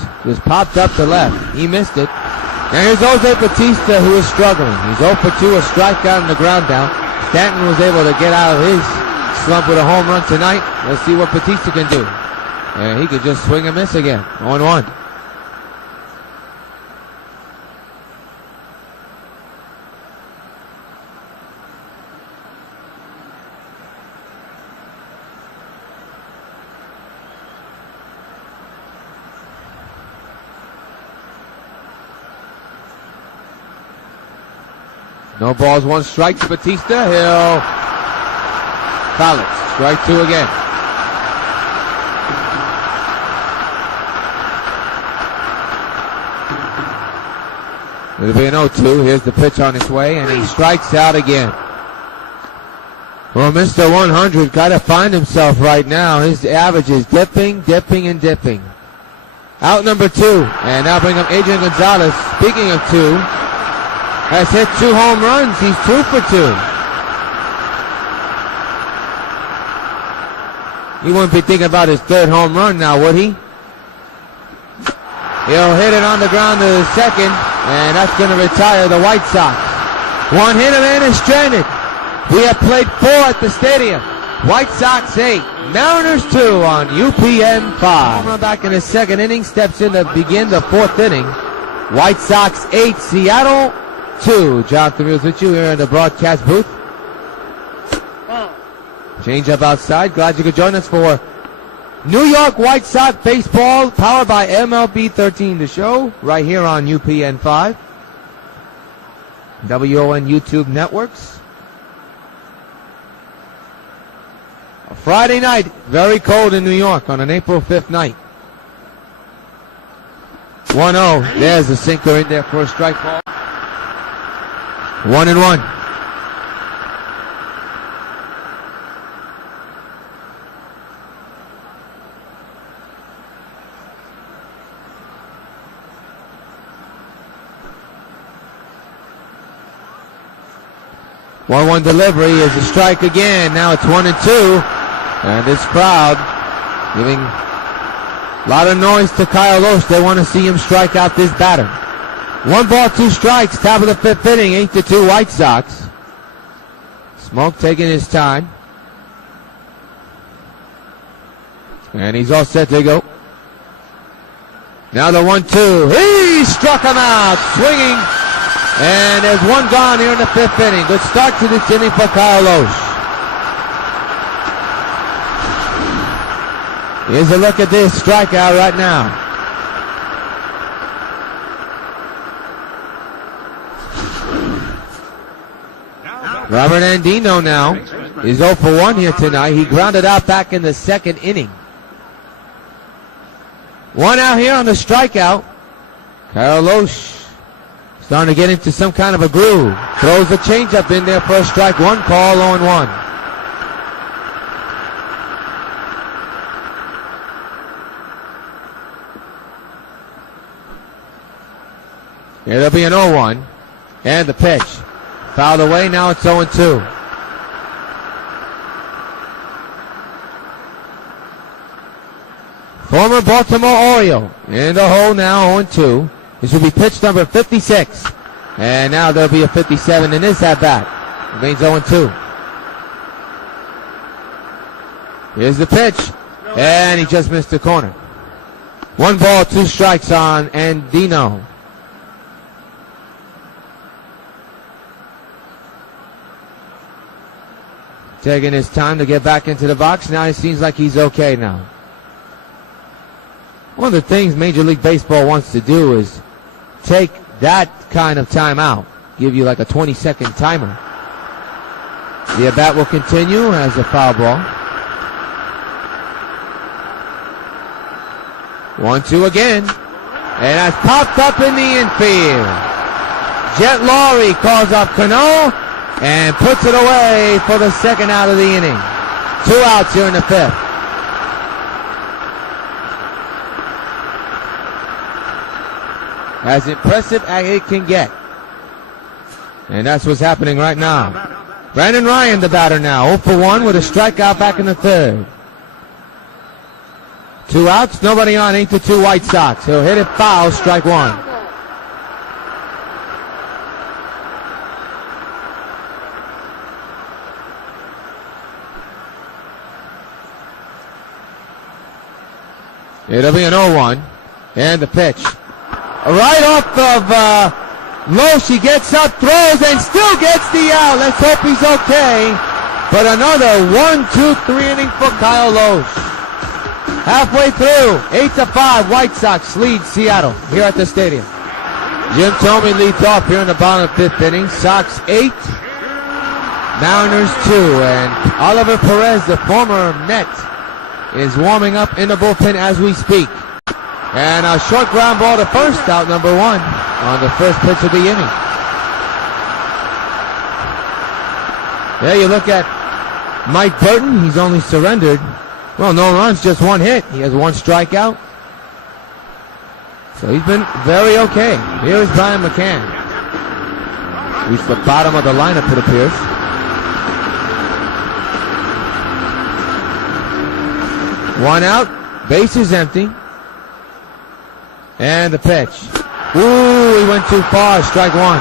popped up to left. He missed it. And here's Jose Bautista, who is struggling. He's 0 for 2, a strikeout and the ground down. Stanton was able to get out of his slump with a home run tonight. Let's see what Bautista can do. And he could just swing and miss again. 0-1. No balls, 1 strike to Bautista. He'll foul it. Strike 2 again. It'll be an 0-2. Here's the pitch on its way, and he strikes out again. Well, Mr. 100 got to find himself right now. His average is dipping, and dipping. Out number 2, and now bring up ADRIAN Gonzalez. Speaking of 2, has hit 2 home runs. He's 2 for 2. He wouldn't be thinking about his 3rd home run now, would he? He'll hit it on the ground to the second, and that's going to retire the White Sox. 1 hit, a man is stranded. We have played 4 at the stadium. White Sox 8, Mariners 2 on UPN 5. Home run back in the 2nd inning, steps in to begin the 4th inning. White Sox 8, Seattle 2. Jonathan Mills with you here in the broadcast booth. Change up outside. Glad you could join us for New York White Sox baseball, powered by MLB 13, the show, right here on UPN 5. WON YouTube networks. A Friday night, very cold in New York on an April 5th night. 1-0. There's a sinker in there for a strike ball. 1-1. One delivery is a strike again. Now it's 1-2. And this crowd giving a lot of noise to Kyle LOHSE. They want to see him strike out this batter. 1 ball, 2 strikes. Top of the 5th inning. 8-2 White Sox. Smoke taking his time. And he's all set to go. Now the 1-2. He struck him out. Swinging. And there's 1 gone here in the 5th inning. Good start to this inning for Kyle LOHSE. Here's a look at this strikeout right now. Robert Andino now is 0 for 1 here tonight. He grounded out back in the 2nd inning. 1 out here on the strikeout. Kyle LOHSE starting to get into some kind of a groove. Throws the changeup in there for a strike 1 call, 0-1. Here there'll be an 0-1. And the pitch. Fouled away, now it's 0-2. Former Baltimore Oriole in the hole now, 0-2. This will be pitch number 56. And now there'll be a 57 in this at-bat. Remains 0-2. Here's the pitch. And he just missed the corner. 1 ball, 2 strikes on Andino. Taking his time to get back into the box. Now it seems like he's okay now. One of the things Major League Baseball wants to do is take that kind of time out. Give you like a 20-second timer. The at-bat will continue as a foul ball. 1-2 again. And that's popped up in the infield. Jet Lowry calls up Cano and puts it away for the second out of the inning. 2 outs here in the 5th. As impressive as it can get. And that's what's happening right now. Brandon Ryan, the batter now, 0 for 1 with a strikeout back in the 3rd. 2 outs, nobody on, 8-2 White Sox. He'll hit it foul, strike 1. It'll be an 0-1. And the pitch. Right off of LOHSE, gets up, throws, and still gets the out. Let's hope he's okay. But another 1-2-3 inning for Kyle LOHSE. Halfway through, 8-5, White Sox lead Seattle here at the stadium. Jim Thome leads off here in the bottom of the 5th inning. Sox 8, Mariners 2, and Oliver Perez, the former Net, is warming up in the bullpen as we speak. And a short ground ball to first, out number 1 on the first pitch of the inning. There you look at Mike Burton. He's only surrendered, well, no runs, just 1 hit. He has 1 strikeout. So he's been very okay. Here's Brian McCann. Reached the bottom of the lineup, it appears. One out, bases empty. And the pitch. Ooh, he went too far, strike 1.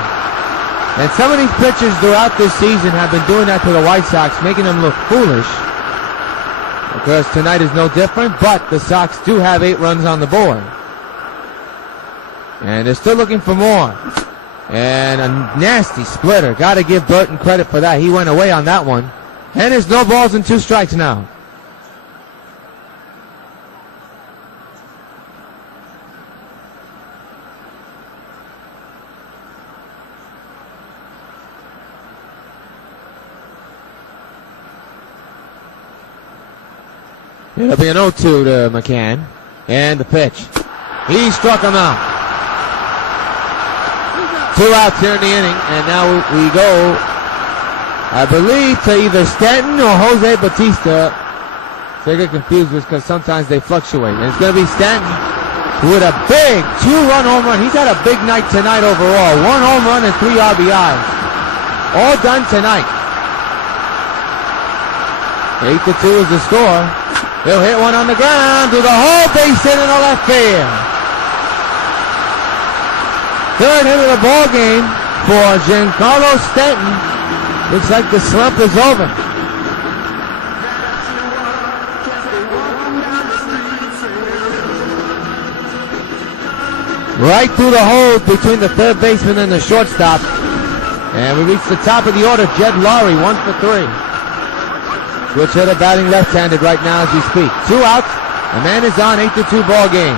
And some of these pitchers throughout this season have been doing that to the White Sox, making them look foolish. Of course, tonight is no different, but the Sox do have 8 runs on the board. And they're still looking for more. And a nasty splitter. Got to give Burton credit for that. He went away on that one. And there's no balls and 2 strikes now. It'll be an 0-2 to McCann. And the pitch. He struck him out. 2 outs here in the inning. And now we go, I believe, to either Stanton or Jose Bautista. So I get confused because sometimes they fluctuate. And it's going to be Stanton with a big 2-run home run. He's had a big night tonight overall. 1 home run and 3 RBIs. All done tonight. 8-2 is the score. He'll hit one on the ground to the whole base hit in the left field. 3rd hit of the ball game for Giancarlo Stanton. Looks like the slump is over. Right through the hole between the 3rd baseman and the shortstop. And we reach the top of the order. Jed Lowry, 1 for 3. Switch hitter batting left-handed right now as we speak. 2 outs. The man is on, 8-2 ball game.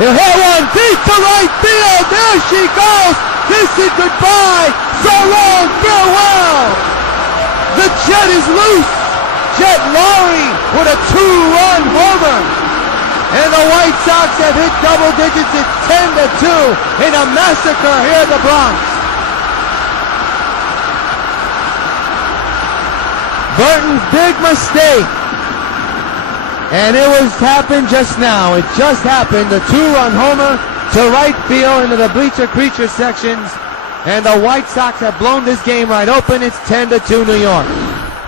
He'll hit one deep to right field. There she goes. This is goodbye. So long. Farewell. The Jet is loose. Jet Lowry with a 2-run homer. And the White Sox have hit double digits. It's 10-2 in a massacre here in the Bronx. Burton's big mistake. And it was happened just now. It just happened. The 2-run homer to right field into the bleacher creature sections. And the White Sox have blown this game right open. It's 10-2 New York.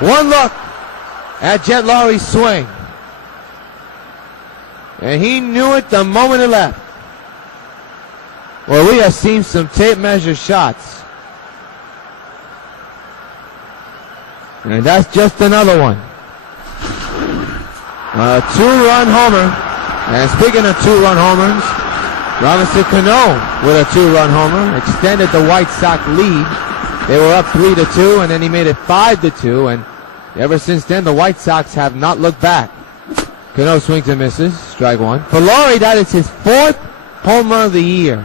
One look at Jet Lowry's swing. And he knew it the moment it left. Well, we have seen some tape measure shots. And that's just another one. A 2-run homer. And speaking of 2-run homers, Robinson Cano with a 2-run homer extended the White Sox lead. They were up 3-2, and then he made it 5-2. And ever since then, the White Sox have not looked back. Cano swings and misses. Strike 1. For Lowry, that is his 4th home run of the year.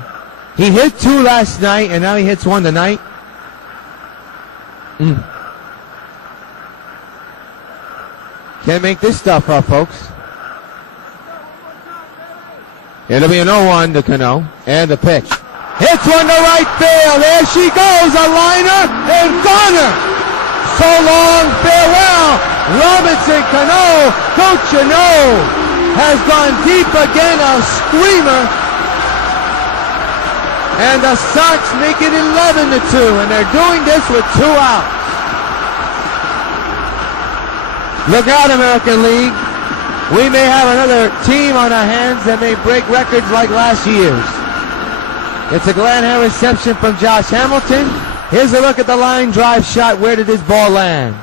He hit 2 last night, and now he hits 1 tonight. Can't make this stuff up, folks. It'll be an 0-1 to Cano. And the pitch. Hits one to right field. There she goes. A liner and goner. So long. Farewell. Robinson Cano. Don't you know? Has gone deep again. A screamer. And the Sox make it 11-2. And they're doing this with 2 outs. Look out, American League. We may have another team on our hands that may break records like last year's. It's a glad hand reception from Josh Hamilton. Here's a look at the line drive shot. Where did this ball land?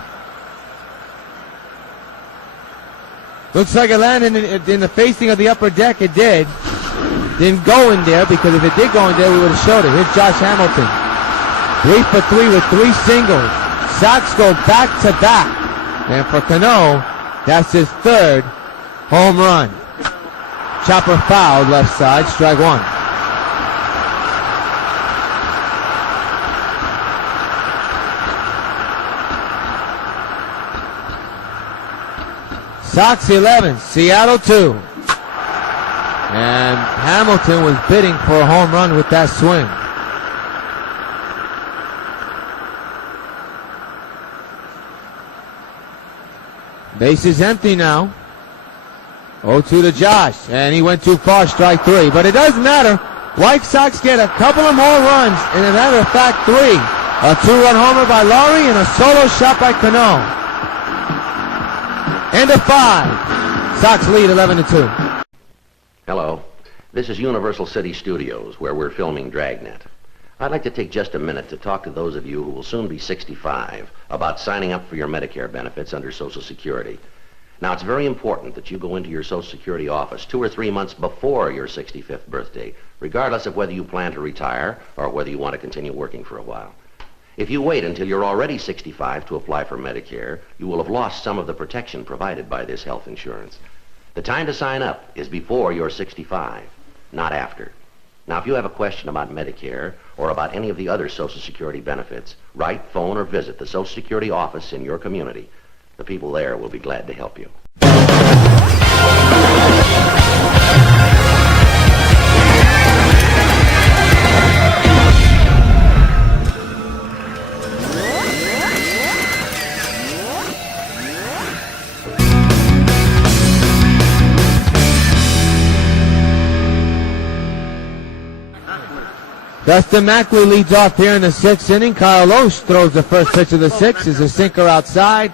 Looks like it landed in the facing of the upper deck. It did. Didn't go in there, because if it did go in there, we would have showed it. Here's Josh Hamilton. 3 for 3 with 3 singles. Sox go back to back. And for Cano, that's his 3rd home run. Chopper fouled left side, strike 1. Sox 11, Seattle 2. And Hamilton was bidding for a home run with that swing. Base is empty now. 0-2 to Josh, and he went too far, strike 3. But it doesn't matter. White Sox get a couple of more runs, and as a matter of fact, 3. A 2-run homer by Laurie and a solo shot by Cano. End of 5. Sox lead 11-2. Hello, this is Universal City Studios, where we're filming Dragnet. I'd like to take just a minute to talk to those of you who will soon be 65 about signing up for your Medicare benefits under Social Security. Now, it's very important that you go into your Social Security office 2 or 3 months before your 65th birthday, regardless of whether you plan to retire or whether you want to continue working for a while. If you wait until you're already 65 to apply for Medicare, you will have lost some of the protection provided by this health insurance. The time to sign up is before you're 65, not after. Now, if you have a question about Medicare or about any of the other Social Security benefits, write, phone, or visit the Social Security office in your community. The people there will be glad to help you. Dustin Mackley leads off here in the 6th inning. Kyle LOHSE throws the first pitch of the 6th. Is a sinker outside.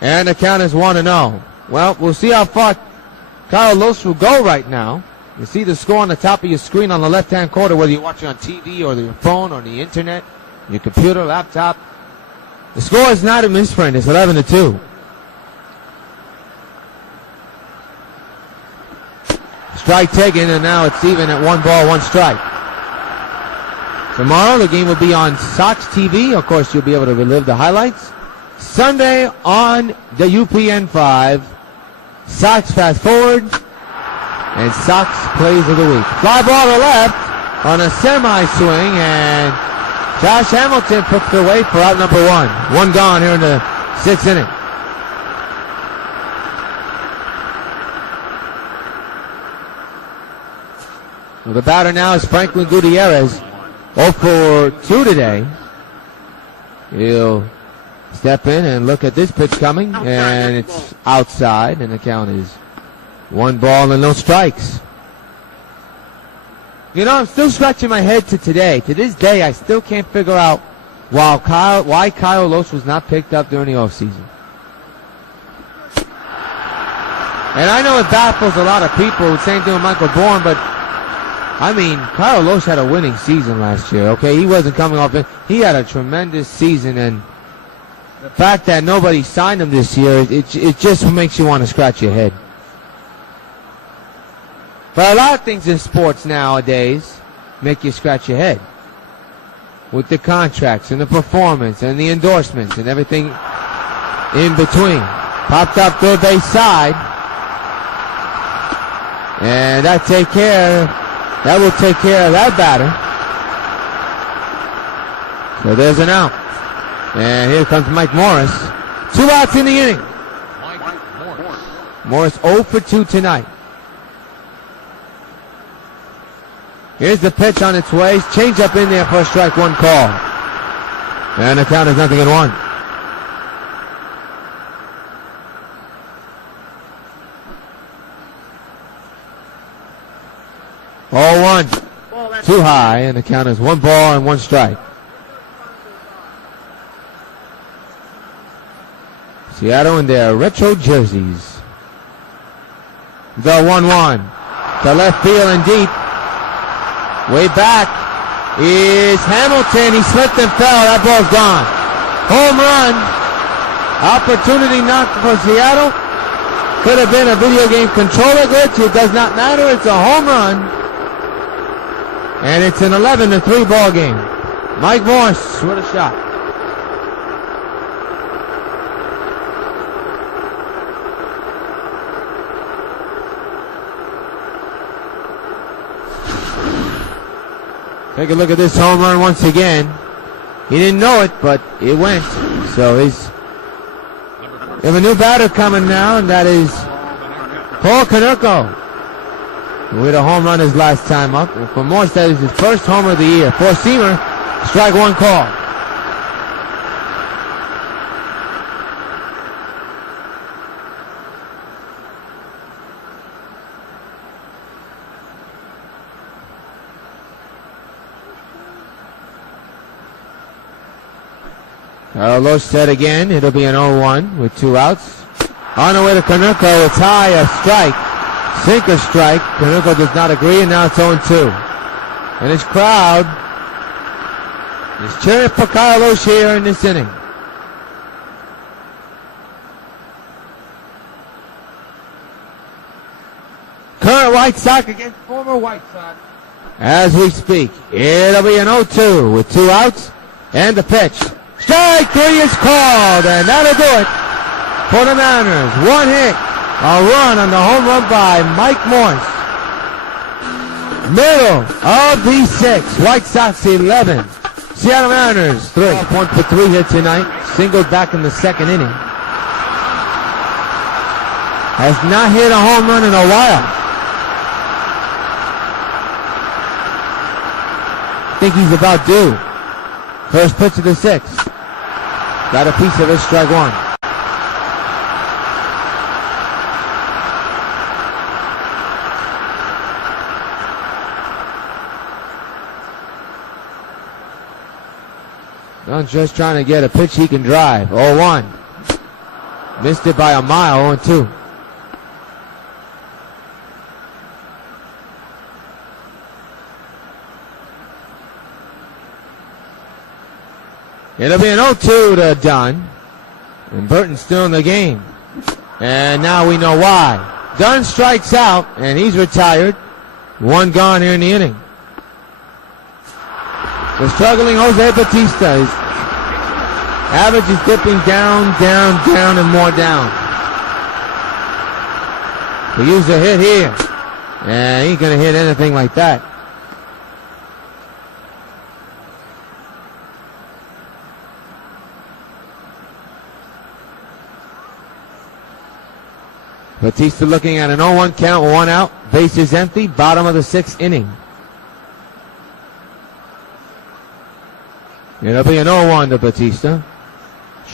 And the count is 1-0. Well, we'll see how far Kyle LOHSE will go right now. You see the score on the top of your screen on the left-hand corner, whether you're watching on TV or your phone or the internet, your computer, laptop. The score is not a misprint. It's 11-2. Strike taken, and now it's even at 1 ball, 1 strike. Tomorrow, the game will be on Sox TV. Of course, you'll be able to relive the highlights. Sunday on the UPN 5, Sox Fast Forward and Sox Plays of the Week. Fly ball to left on a semi-swing, and Josh Hamilton puts it away for out number 1. 1 gone here in the 6th inning. Well, the batter now is Franklin Gutierrez. 0 for 2 today. He'll step in and look at this pitch coming, and it's outside, and the count is 1 ball and no strikes. You know, I'm still scratching my head to today. To this day, I still can't figure out why Kyle LOHSE was not picked up during the offseason. And I know it baffles a lot of people. Same thing with Michael Bourne, but I mean, Kyle LOHSE had a winning season last year, okay? He wasn't coming off it. He had a tremendous season, and the fact that nobody signed him this year, it just makes you want to scratch your head. But a lot of things in sports nowadays make you scratch your head. With the contracts and the performance and the endorsements and everything in between. Popped up third base side. And that will take care of that batter. So there's an out. And here comes Mike Morris. 2 outs in the inning. Morris 0 for 2 tonight. Here's the pitch on its way. Change up in there for a strike one call. And the count is 0-1. Oh, 1. Too high, and the count is 1 ball and 1 strike. Seattle in their retro jerseys. The 1-1. To left field and deep. Way back is Hamilton. He slipped and fell. That ball's gone. Home run. Opportunity knocked for Seattle. Could have been a video game controller glitch. It does not matter. It's a home run. And it's an 11-3 ball game. Mike Morse with a shot. Take a look at this home run once again. He didn't know it, but it went. So we have a new batter coming now, and that is Paul Konerko. With a home run his last time up. And for Morse, that is his first homer of the year. Four-seamer, strike one call. LOHSE set again. It'll be an 0-1 with 2 outs. On the way to Konerko, it's high, a strike. Sinker strike. Konerko does not agree, and now it's 0-2. And his crowd is cheering for Kyle LOHSE here in this inning. Current White Sox against former White Sox. As we speak, it'll be an 0-2 with 2 outs and the pitch. Strike 3 is called, and that'll do it for the Mariners. 1 hit, a run on the home run by Mike Morse. Middle of the 6th, White Sox 11, Seattle Mariners 3. 1 for 3 here tonight, singled back in the 2nd inning. Has not hit a home run in a while. I think he's about due. First pitch of the 6th. Got a piece of it, strike 1. Dunn's just trying to get a pitch he can drive. 0-1. Missed it by a mile, 0-2. It'll be an 0-2 to Dunn. And Burton's still in the game. And now we know why. Dunn strikes out, and he's retired. 1 gone here in the inning. The struggling Jose Bautista. His average is dipping down, down, down, and more down. We use a hit here. And he ain't going to hit anything like that. Bautista looking at an 0-1 count, 1 out, bases empty, bottom of the 6th inning. It'll be an 0-1 to Bautista.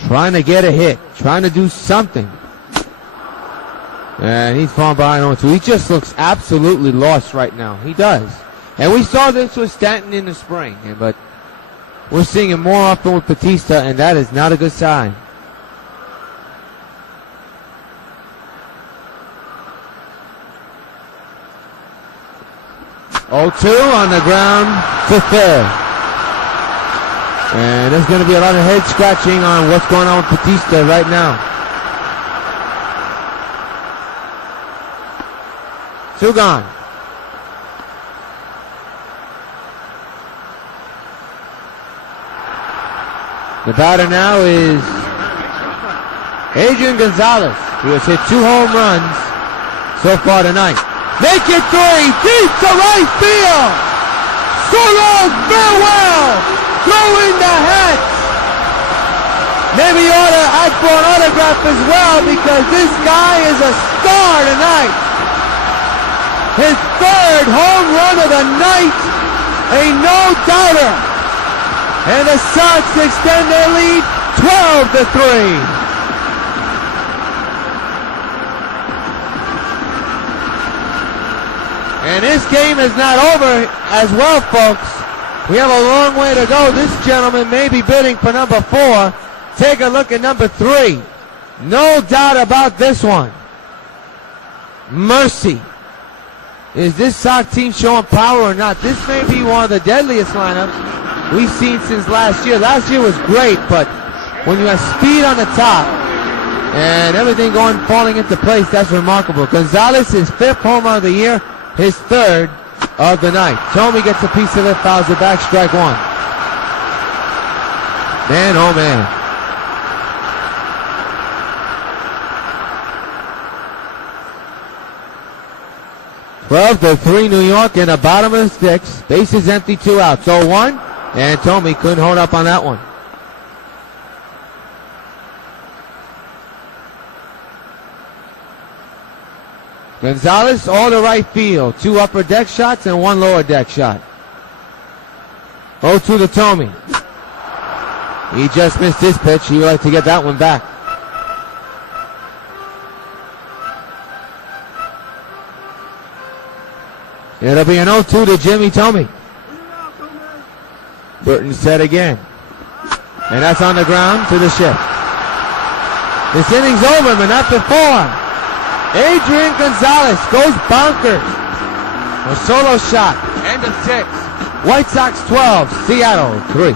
Trying to get a hit, trying to do something. And he's falling behind 0-2. He just looks absolutely lost right now. He does. And we saw this with Stanton in the spring, but we're seeing it more often with Bautista, and that is not a good sign. 0-2 on the ground to 3rd. And there's going to be a lot of head scratching on what's going on with Bautista right now. 2 gone. The batter now is ADRIAN Gonzalez, who has hit 2 home runs so far tonight. Make it 3, deep to right field. So long, farewell. Throw in the hat. Maybe you ought to ask for an autograph as well, because this guy is a star tonight. his third home run of the night. A no-doubter. And the Sox extend their lead 12-3. And this game is not over as well, folks. We have a long way to go. This gentleman may be bidding for number 4. Take a look at number 3. No doubt about this one. Mercy. Is this Sox team showing power or not? This may be one of the deadliest lineups we've seen since last year. Last year was great, but when you have speed on the top and everything falling into place, that's remarkable. Gonzalez, his 5th home run of the year, his 3rd of the night. THOME gets a piece of it, fouls it back, strike 1. Man, oh man. Well, the 3 New York in the bottom of the sticks. Bases empty, 2 outs. 0-1, and THOME couldn't hold up on that one. Gonzalez, all to right field. 2 upper deck shots and 1 lower deck shot. 0-2 to THOME. He just missed his pitch. He would like to get that one back. It'll be an 0-2 to Jimmy THOME. Burton set again. And that's on the ground to the shift. This inning's over, but not before. ADRIAN Gonzalez goes bonkers. A solo shot. End of 6. White Sox 12, Seattle 3.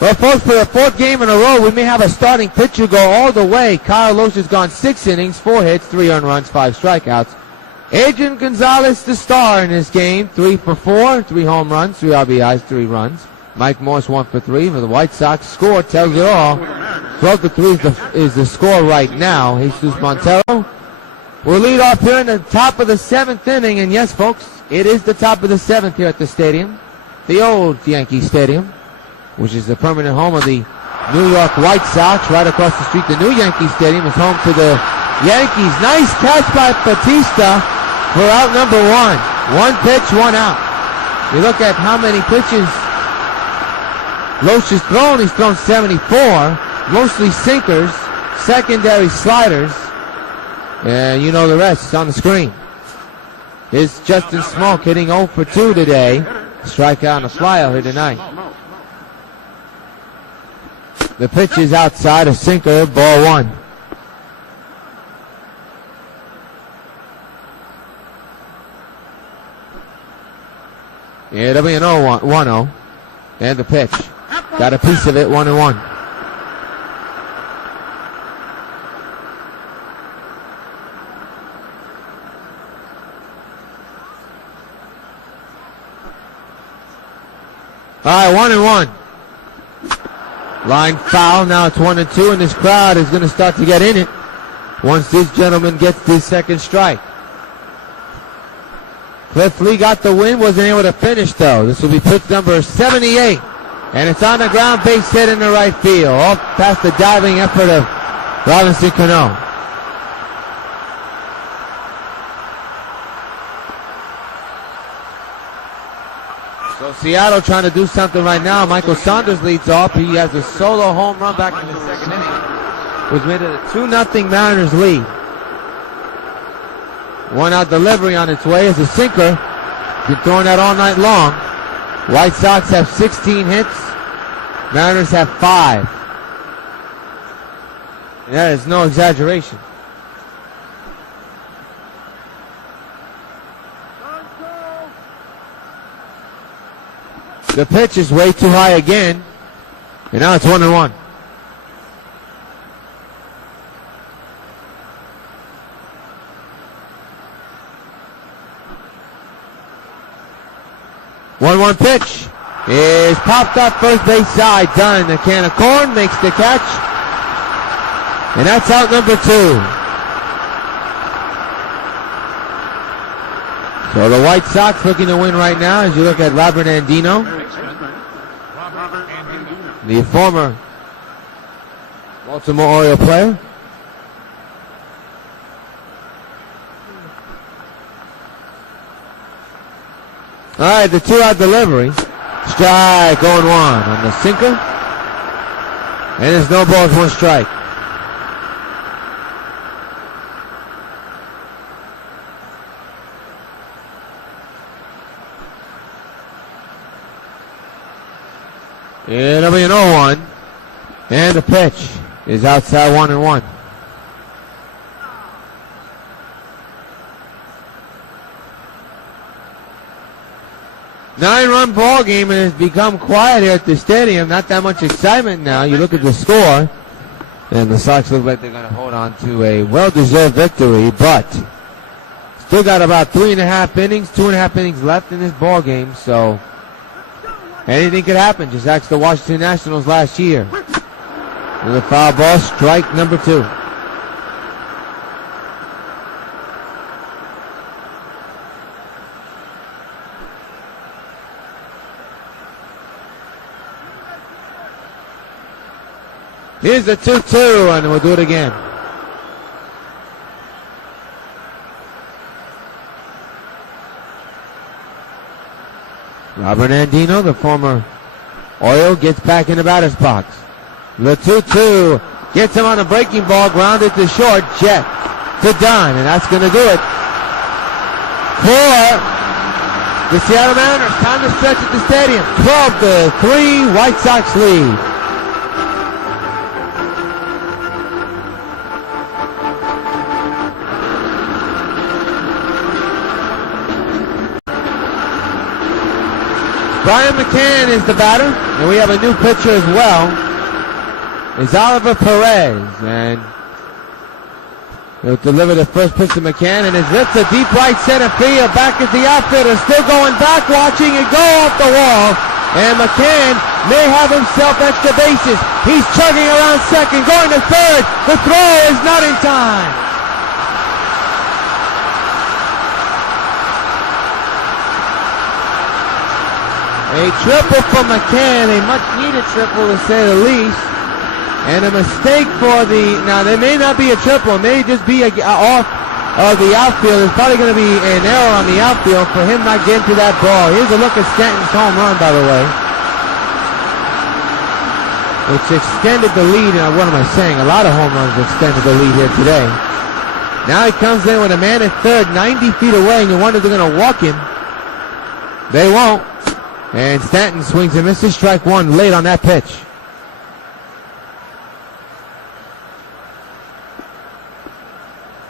Well, folks, for the 4th game in a row, we may have a starting pitcher go all the way. Kyle LOHSE has gone 6 innings, 4 hits, 3 earned runs, 5 strikeouts. ADRIAN Gonzalez, the star in this game, 3 for 4, 3 home runs, 3 RBIs, 3 runs. Mike Morse 1 for 3 for the White Sox. Score tells it all. 12-3 is the score right now. Jesus Montero will lead off here in the top of the 7th inning. And yes, folks, it is the top of the 7th here at the stadium. The Old Yankee Stadium, which is the permanent home of the New York White Sox. Right across the street, the new Yankee Stadium is home to the Yankees. Nice catch by Bautista for out number 1. 1 pitch, 1 out. You look at how many pitches LOHSE has thrown. He's thrown 74, mostly sinkers, secondary sliders, and you know the rest. It's on the screen. Here's Justin Smoke hitting 0 for 2 today. Strikeout on the flyout here tonight. The pitch is outside, a sinker, ball 1. It'll be an 1-0. And the pitch. Got a piece of it, 1-1. All right, 1-1. Line foul, now it's 1-2, and this crowd is going to start to get in it once this gentleman gets his 2nd strike. Cliff Lee got the win, wasn't able to finish though. This will be pitch number 78. And it's on the ground, base hit in the right field. All past the diving effort of Robinson Cano. So Seattle trying to do something right now. Michael Saunders leads off. He has a solo home run back in the 2nd inning, which made it a 2-0 Mariners lead. 1 out delivery on its way as a sinker. Been throwing that all night long. White Sox have 16 hits. Mariners have 5. And that is no exaggeration. The pitch is way too high again. And now it's 1-1. One pitch is popped up first base side. Done. The can of corn makes the catch. And that's out number 2. So the White Sox looking to win right now as you look at Robert Andino, the former Baltimore Oriole player. All right, the 2-out delivery. Strike, 0-1 on the sinker. And there's no balls, 1 strike. It'll be an 0-1. And the pitch is outside 1-1. Nine-run ball game, and it's become quiet here at the stadium. Not that much excitement now. You look at the score, and the Sox look like they're going to hold on to a well-deserved victory, but still got about 3.5 innings, 2.5 innings left in this ball game, so anything could happen. Just ask the Washington Nationals last year. With a foul ball, strike number 2. Here's the 2-2, and we'll do it again. Robert Andino, the former Oil, gets back in the batter's box. The 2-2 gets him on a breaking ball, grounded to short, jet to Dunn, and that's going to do it for the Seattle Mariners. Time to stretch at the stadium. 12-3, White Sox lead. Brian McCann is the batter, and we have a new pitcher as well. It's Oliver Perez, and he'll deliver the first pitch to McCann, and it's ripped to deep right center field. Back at the outfielder, still going back, watching it go off the wall, and McCann may have himself extra bases. He's chugging around second, going to third. The throw is not in time. A triple for McCann, a much-needed triple to say the least. And a mistake for the, now there may not be a triple, it may just be off of the outfield. There's probably going to be an error on the outfield for him not getting to that ball. Here's a look at Stanton's home run, by the way. It's extended the lead, and what am I saying? A lot of home runs extended the lead here today. Now he comes in with a man at third, 90 feet away, and you wonder if they're going to walk him. They won't. And Stanton swings and misses, strike 1 late on that pitch.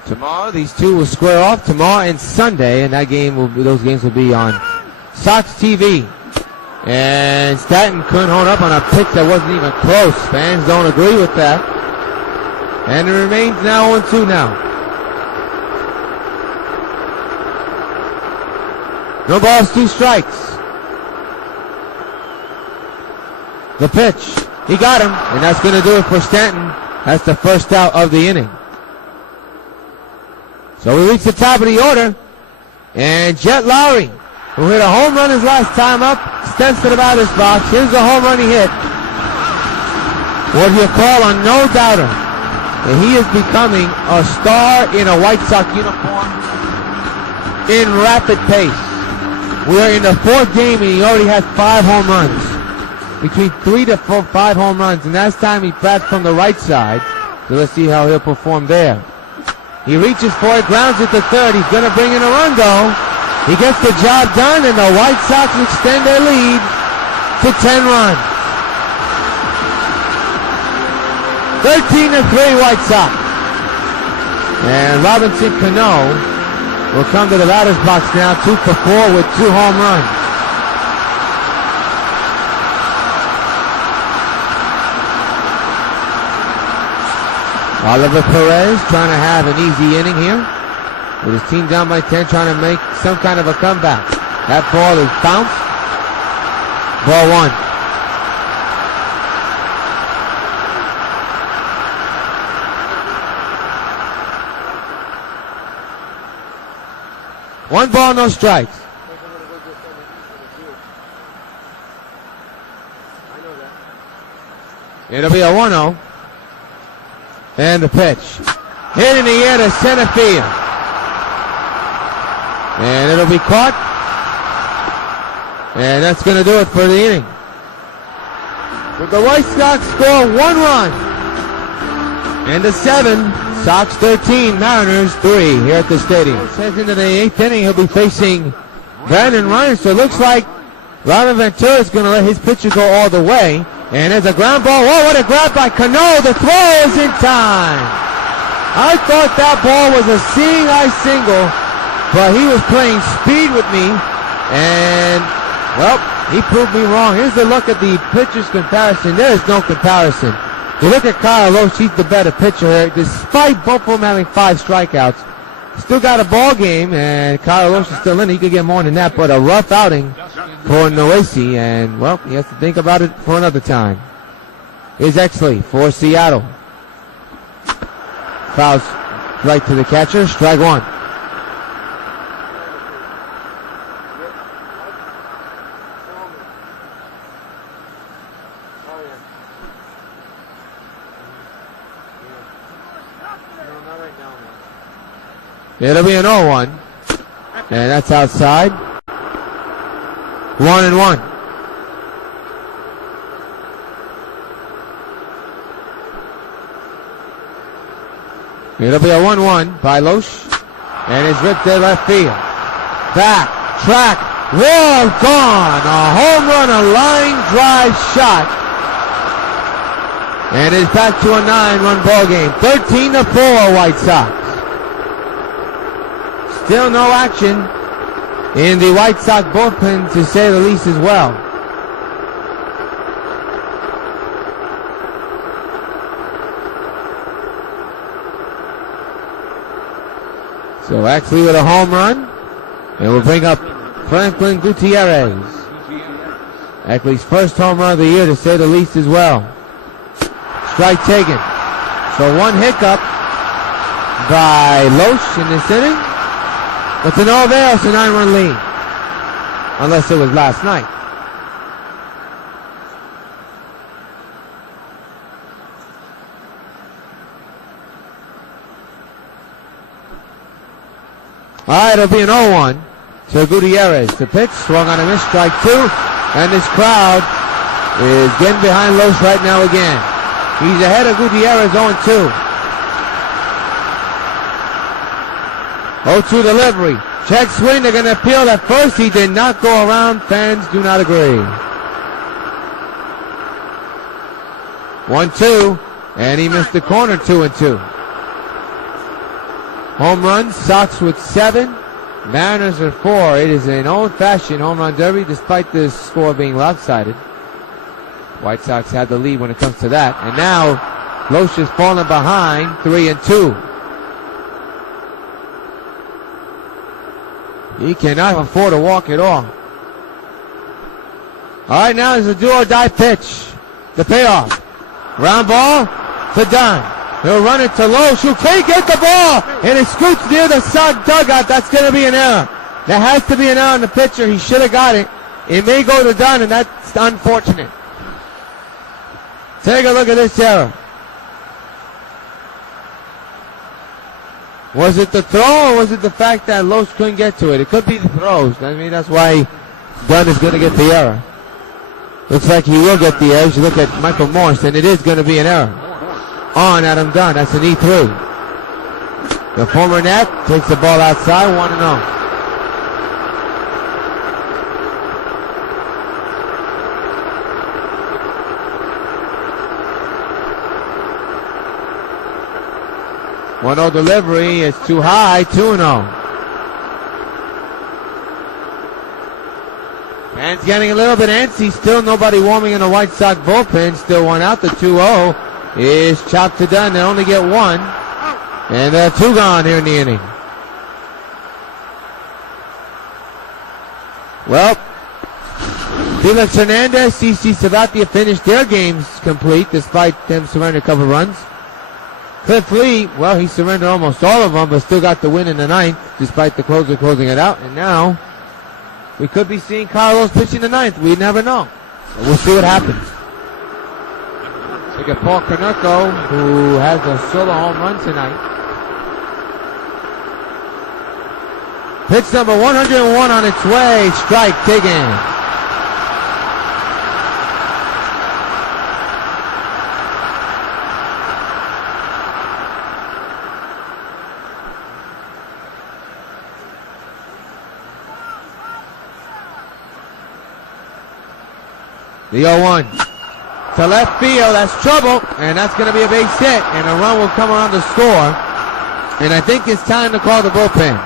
Tomorrow, these two will square off tomorrow and Sunday, and that game will be, those games will be on Sox TV. And Stanton couldn't hold up on a pitch that wasn't even close. Fans don't agree with that. And it remains now 1-2 now. No balls, 2 strikes. The pitch, he got him, and that's going to do it for Stanton. That's the first out of the inning. So we reach the top of the order, and Jet Lowry, who hit a home run his last time up, steps to the batter's box. Here's the home run he hit. What you call a no-doubter. And he is becoming a star in a White Sox uniform in rapid pace. We are in the 4th game, and he already has 5 home runs. Between 3 to 5 home runs, and last time he bats from the right side. So let's see how he'll perform there. He reaches for it, grounds it to third. He's going to bring in a run, though. He gets the job done, and the White Sox extend their lead to 10 runs. 13-3 White Sox. And Robinson Cano will come to the batter's box now, 2 for 4 with 2 home runs. Oliver Perez trying to have an easy inning here. With his team down by 10, trying to make some kind of a comeback. That ball is bounced. Ball 1. 1 ball, no strikes. It'll be a 1-0. And the pitch. Hit in the air to center field. And it'll be caught And that's going to do it for the inning. With the White Sox score 1 run. And the 7, Sox 13, Mariners 3 here at the stadium. Heads into the 8th inning. He'll be facing Brandon Ryan. So it looks like Robin Ventura is going to let his pitcher go all the way. And there's a ground ball. Whoa, what a grab by Cano. The throw is in time. I thought that ball was a seeing eye single, but he was playing speed with me. And, well, he proved me wrong. Here's a look at the pitcher's comparison. There is no comparison. You look at Kyle LOHSE, he's the better pitcher here. Despite both of them having 5 strikeouts, still got a ball game, and Kyle LOHSE is still in it. He could get more than that, but a rough outing for Noesi, and, well, he has to think about it for another time. Here's Exley for Seattle. Fouls right to the catcher, strike 1. It'll be an 0-1, and that's outside. 1-1. It'll be a 1-1 by LOHSE, and it's ripped to left field. Back, track, wall gone. A home run, a line drive shot, and it's back to a 9-run ball game. 13-4 White Sox. Still no action in the White Sox bullpen, to say the least, as well. So Exley with a home run, and we'll bring up Franklin Gutierrez. Exley's first home run of the year, to say the least, as well. Strike taken. So one hiccup by LOHSE in this inning. But to no avail, it's a 9-run lead. Unless it was last night. All right, it'll be an 0-1 to Gutierrez. The pitch, swung on a miss, strike 2. And this crowd is getting behind LOHSE right now again. He's ahead of Gutierrez, 0-2. 0-2 delivery. Check swing. They're going to appeal at first. He did not go around. Fans do not agree. 1-2. And he missed the corner. 2-2. Home runs. Sox with 7. Mariners with 4. It is an old-fashioned home run derby, despite the score being lopsided. White Sox had the lead when it comes to that. And now LOHSE is falling behind. 3-2. He cannot afford to walk at all. All right, now is a do-or-die pitch. The payoff. Ground ball to Dunn. He'll run it to LOHSE, who can't get the ball, and it scoots near the Sox dugout. That's going to be an error. There has to be an error on the pitcher. He should have got it. It may go to Dunn, and that's unfortunate. Take a look at this error. Was it the throw, or was it the fact that LOHSE couldn't get to it? It could be the throws. I mean, that's why Dunn is going to get the error. Looks like he will get the error. You look at Michael Morse, and it is going to be an error on Adam Dunn. That's an E3. The former net takes the ball outside, 1-0. One-0 delivery is too high, 2-0. Fans getting a little bit antsy. Still nobody warming in the White Sox bullpen. Still one out. The 2-0 is chopped to Dunn. They only get 1. And there are 2 gone here in the inning. Well, Felix Hernandez, CC Sabathia finished their games complete despite them surrendering a couple runs. Cliff Lee, well, he surrendered almost all of them, but still got the win in the 9th, despite the closer closing it out. And now, we could be seeing Carlos pitching the 9th. We never know. So we'll see what happens. Look at Paul Konerko, who has a solo home run tonight. Pitch number 101 on its way. Strike taken. The 0-1 to left field. That's trouble, and that's going to be a base hit, and a run will come around to score. And I think it's time to call the bullpen.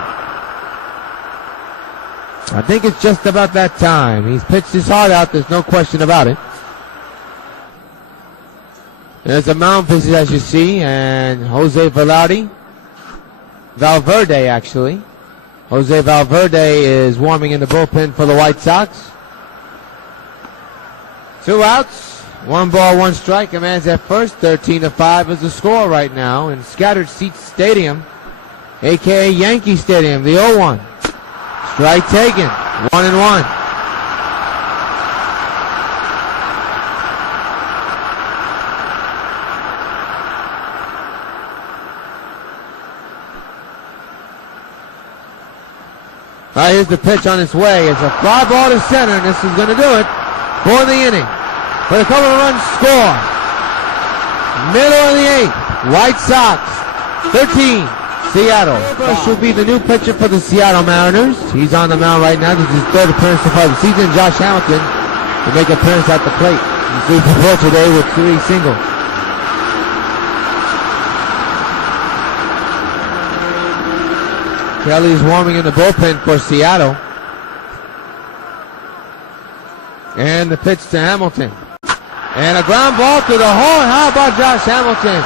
I think it's just about that time. He's pitched his heart out. There's no question about it. There's a mound visit, as you see, and Jose Valverde, actually. Jose Valverde is warming in the bullpen for the White Sox. 2 outs, 1 ball, 1 strike. A man's at first. 13-5 is the score right now in Scattered Seats Stadium, a.k.a. Yankee Stadium. The 0-1. Strike taken. 1-1. All right, here's the pitch on its way. It's a fly ball to center, and this is going to do it for the inning. For the couple of runs score. Middle of the 8th. White Sox 13. Seattle. Bush will be the new pitcher for the Seattle Mariners. He's on the mound right now. This is his 3rd appearance so far of the season. Josh Hamilton will make an appearance at the plate. He's leading the ball today with 3 singles. Kelly's warming in the bullpen for Seattle. And the pitch to Hamilton. And a ground ball to the horn. How about Josh Hamilton?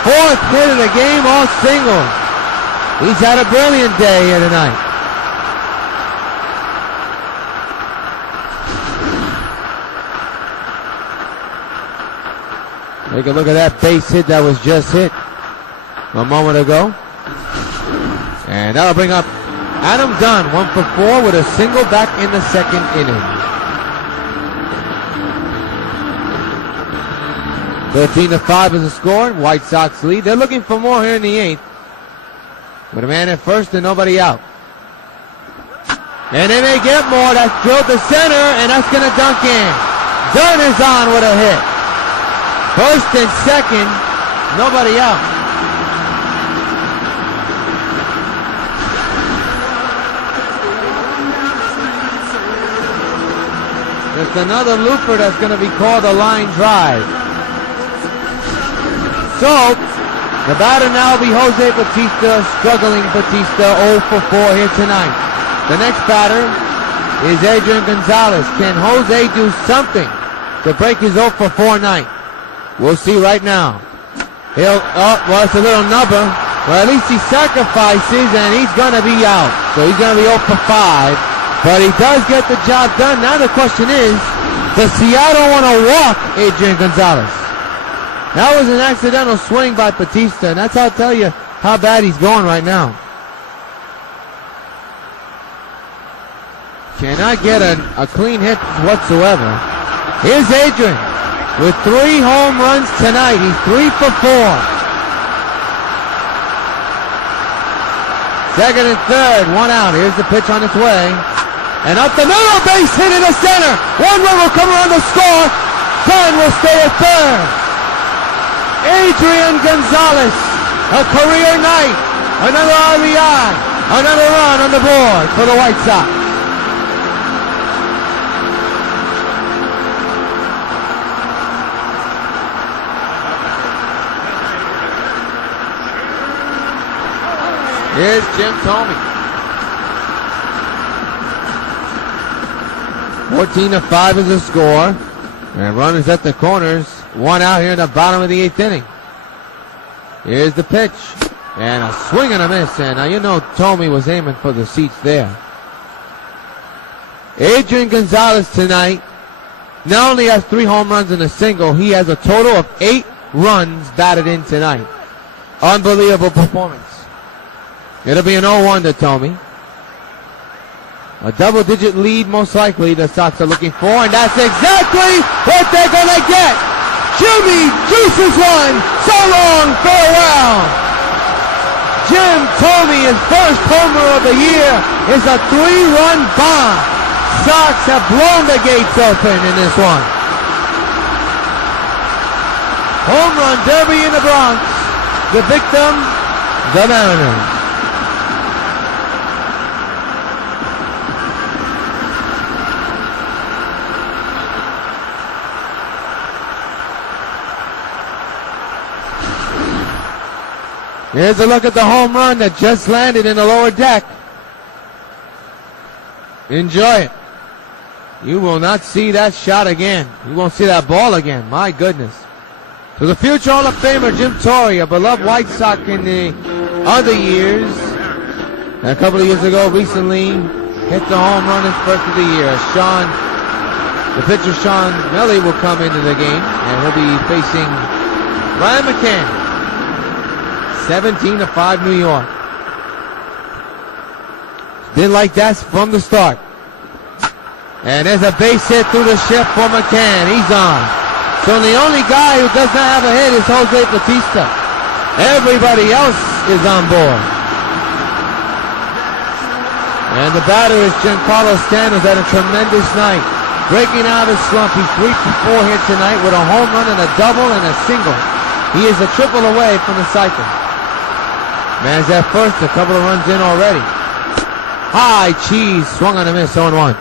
4th hit of the game, all singles. He's had a brilliant day here tonight. Take a look at that base hit that was just hit a moment ago. And that'll bring up Adam Dunn, 1 for 4 with a single back in the 2nd inning. 13-5 is the score. White Sox lead. They're looking for more here in the 8th. With a man at first and nobody out. And they may get more. That's drilled to center, and that's going to dunk in. Dunn is on with a hit. 1st and 2nd, nobody out. It's another looper that's going to be called a line drive. So, the batter now will be Jose Bautista, struggling Bautista, 0 for 4 here tonight. The next batter is Adrian Gonzalez. Can Jose do something to break his 0 for 4 night? We'll see right now. Well, it's a little nubber. Well, at least he sacrifices, and he's going to be out. So he's going to be 0 for 5. But he does get the job done. Now the question is, does Seattle want to walk Adrian Gonzalez? That was an accidental swing by Bautista, and that's how I'll tell you how bad he's going right now. Cannot get a clean hit whatsoever. Here's Adrian with 3 home runs tonight. He's 3 for 4. 2nd and 3rd, 1 out. Here's the pitch on its way. And up the middle, base hit in the center. 1 run will come around the score. Dunn will stay at 3rd. Adrian Gonzalez, a career night. Another RBI. Another run on the board for the White Sox. Here's Jim Thome. 14-5 is the score. And runners at the corners. 1 out here in the bottom of the 8th inning. Here's the pitch. And a swing and a miss. And now you know Thome was aiming for the seats there. Adrian Gonzalez tonight not only has 3 home runs and a single, he has a total of 8 runs batted in tonight. Unbelievable performance. It'll be an 0-1 to Thome. A double-digit lead, most likely, the Sox are looking for, and that's exactly what they're going to get. Jimmy juices one. So long, farewell. Jim Thome, his first homer of the year, is a 3-run bomb. Sox have blown the gates open in this one. Home run derby in the Bronx. The victim, the Mariners. Here's a look at the home run that just landed in the lower deck. Enjoy it. You will not see that shot again. You won't see that ball again. My goodness. To the future Hall of Famer Jim Torre, a beloved White Sox in the other years. A couple of years ago, recently, hit the home run in first of the year. The pitcher Sean Melly will come into the game, and he'll be facing Ryan McCann. 17-5 New York. Didn't like that from the start. And there's a base hit through the shift for McCann. He's on. So the only guy who does not have a hit is Jose Bautista. Everybody else is on board. And the batter is Giancarlo Stanton, who's had a tremendous night. Breaking out of his slump. He's 3 for 4 here tonight with a home run and a double and a single. He is a triple away from the cycle. Man's at first, a couple of runs in already. High cheese, swung on a miss, 0-1.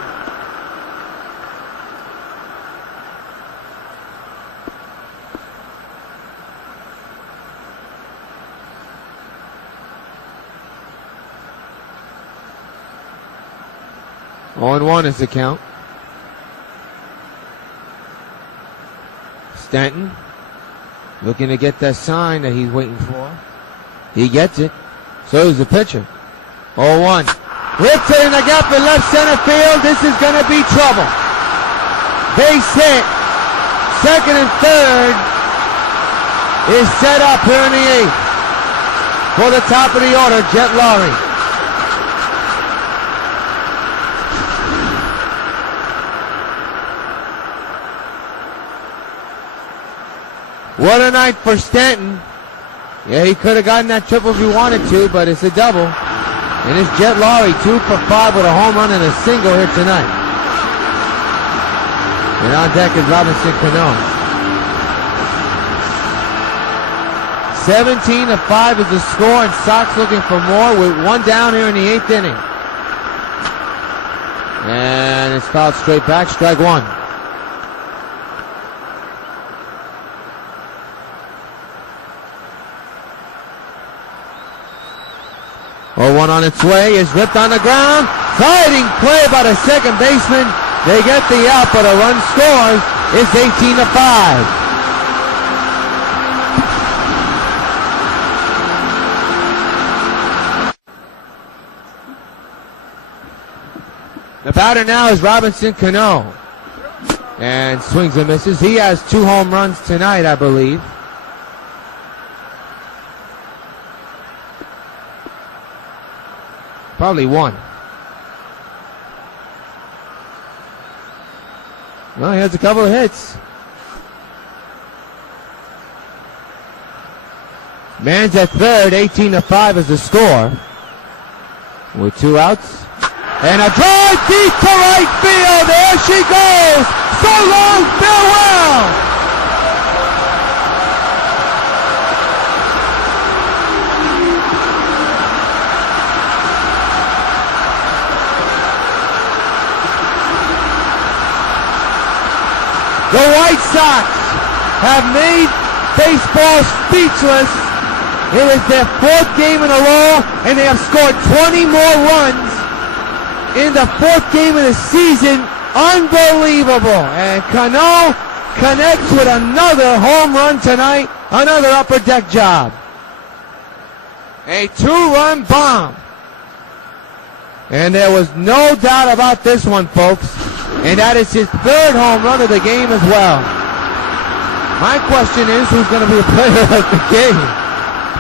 On 1 is the count. Stanton looking to get that sign that he's waiting for. He gets it. So is the pitcher. 0-1. Ripped it in the gap in left center field. This is going to be trouble. Base hit. Second and third is set up here in the 8th. For the top of the order, Jet Lowry. What a night for Stanton. Yeah, he could have gotten that triple if he wanted to, but it's a double. And it's Jet Lowry, 2 for 5 with a home run and a single here tonight. And on deck is Robinson Cano. 17-5 is the score, and Sox looking for more with 1 down here in the 8th inning. And it's fouled straight back, strike 1. 0-1 on its way, is ripped on the ground. Fighting play by the second baseman. They get the out, but a run scores. It's 18-5. The batter now is Robinson Cano. And swings and misses. He has 2 home runs tonight, I believe. Probably 1. Well, he has a couple of hits. Man's at third, 18-5 is the score. With 2 outs. And a drive deep to right field. There she goes. So long, farewell. The White Sox have made baseball speechless. It is their 4th game in a row, and they have scored 20 more runs in the 4th game of the season. Unbelievable. And Cano connects with another home run tonight, another upper deck job. A 2-run bomb. And there was no doubt about this one, folks. And that is his 3rd home run of the game as well. My question is, who's going to be the player of the game?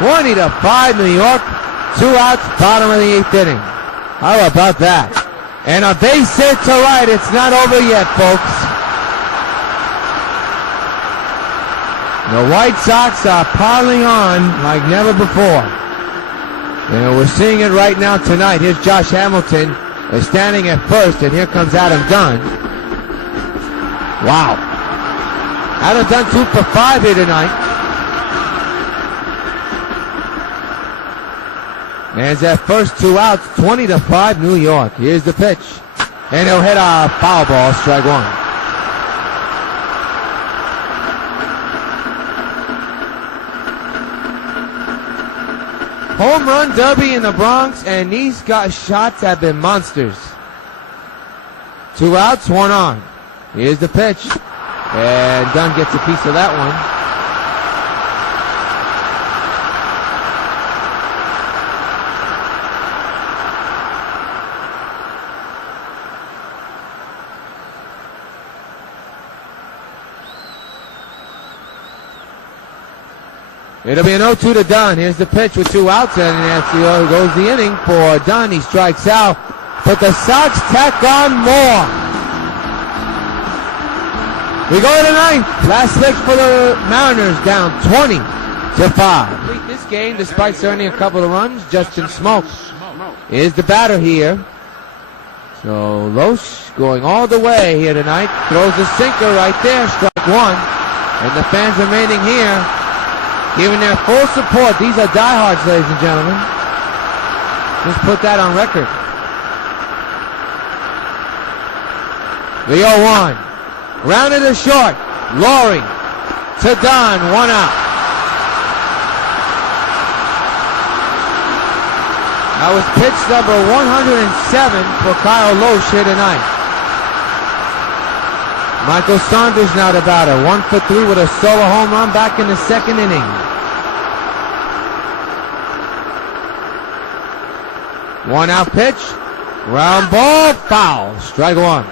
20-5 New York. 2 outs, bottom of the 8th inning. How about that? And a base hit to right. It's not over yet, folks. The White Sox are piling on like never before. And we're seeing it right now tonight. Here's Josh Hamilton is standing at first, and here comes Adam Dunn. Wow. Adam Dunn 2 for 5 here tonight. Man's at first, 2 outs, 20-5 New York. Here's the pitch. And he'll hit a foul ball, strike 1. Home run derby in the Bronx, and these shots have been monsters. 2 outs, 1 on. Here's the pitch. And Dunn gets a piece of that one. It'll be an 0-2 to Dunn. Here's the pitch with 2 outs, and that's goes the inning for Dunn. He strikes out, but the Sox tack on more. We go to the 9th. Last pitch for the Mariners, down 20-5. Complete this game despite certainly a couple of runs. Justin Smoke is the batter here. So LOHSE going all the way here tonight. Throws a sinker right there, strike 1. And the fans remaining here, giving their full support. These are diehards, ladies and gentlemen. Just put that on record. The 0-1. Rounded to short. Laurie to Dunn. 1 out. That was pitch number 107 for Kyle LOHSE here tonight. Michael Saunders now the batter. 1 for 3 with a solo home run back in the 2nd inning. One out pitch. Ground ball. Foul. Strike 1.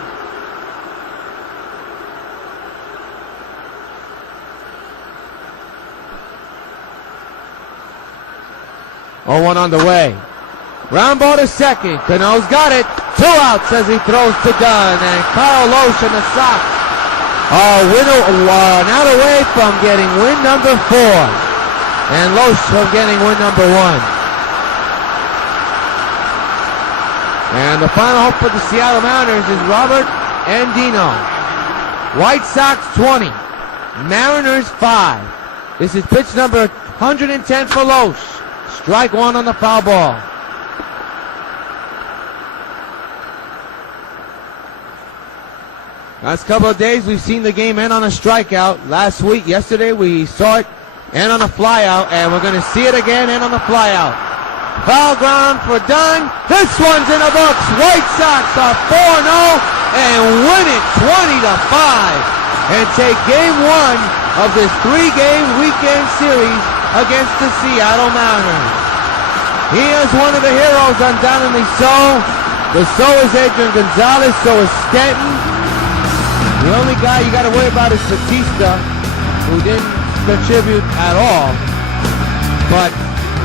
Oh, 1 on the way. Ground ball to 2nd. Cano's got it. 2 outs as he throws to Dunn. And Kyle LOHSE and the Sox out away from getting win number 4. And LOHSE from getting win number 1. And the final hope for the Seattle Mariners is Robert Andino. White Sox 20. Mariners 5. This is pitch number 110 for LOHSE. Strike 1 on the foul ball. Last couple of days we've seen the game end on a strikeout. Yesterday we saw it end on a flyout, and we're going to see it again end on a flyout. Foul ground for Dunn. This one's in the books. White Sox are 4-0 and win it 20-5 and take game 1 of this 3-game weekend series against the Seattle Mariners. He is one of the heroes, undoubtedly so. But so is ADRIAN Gonzalez, so is Stanton. The only guy you got to worry about is BAUTISTA, who didn't contribute at all. But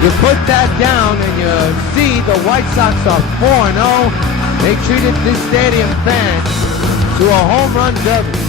you put that down and you see the White Sox are 4-0. They treated this stadium fans to a home run derby.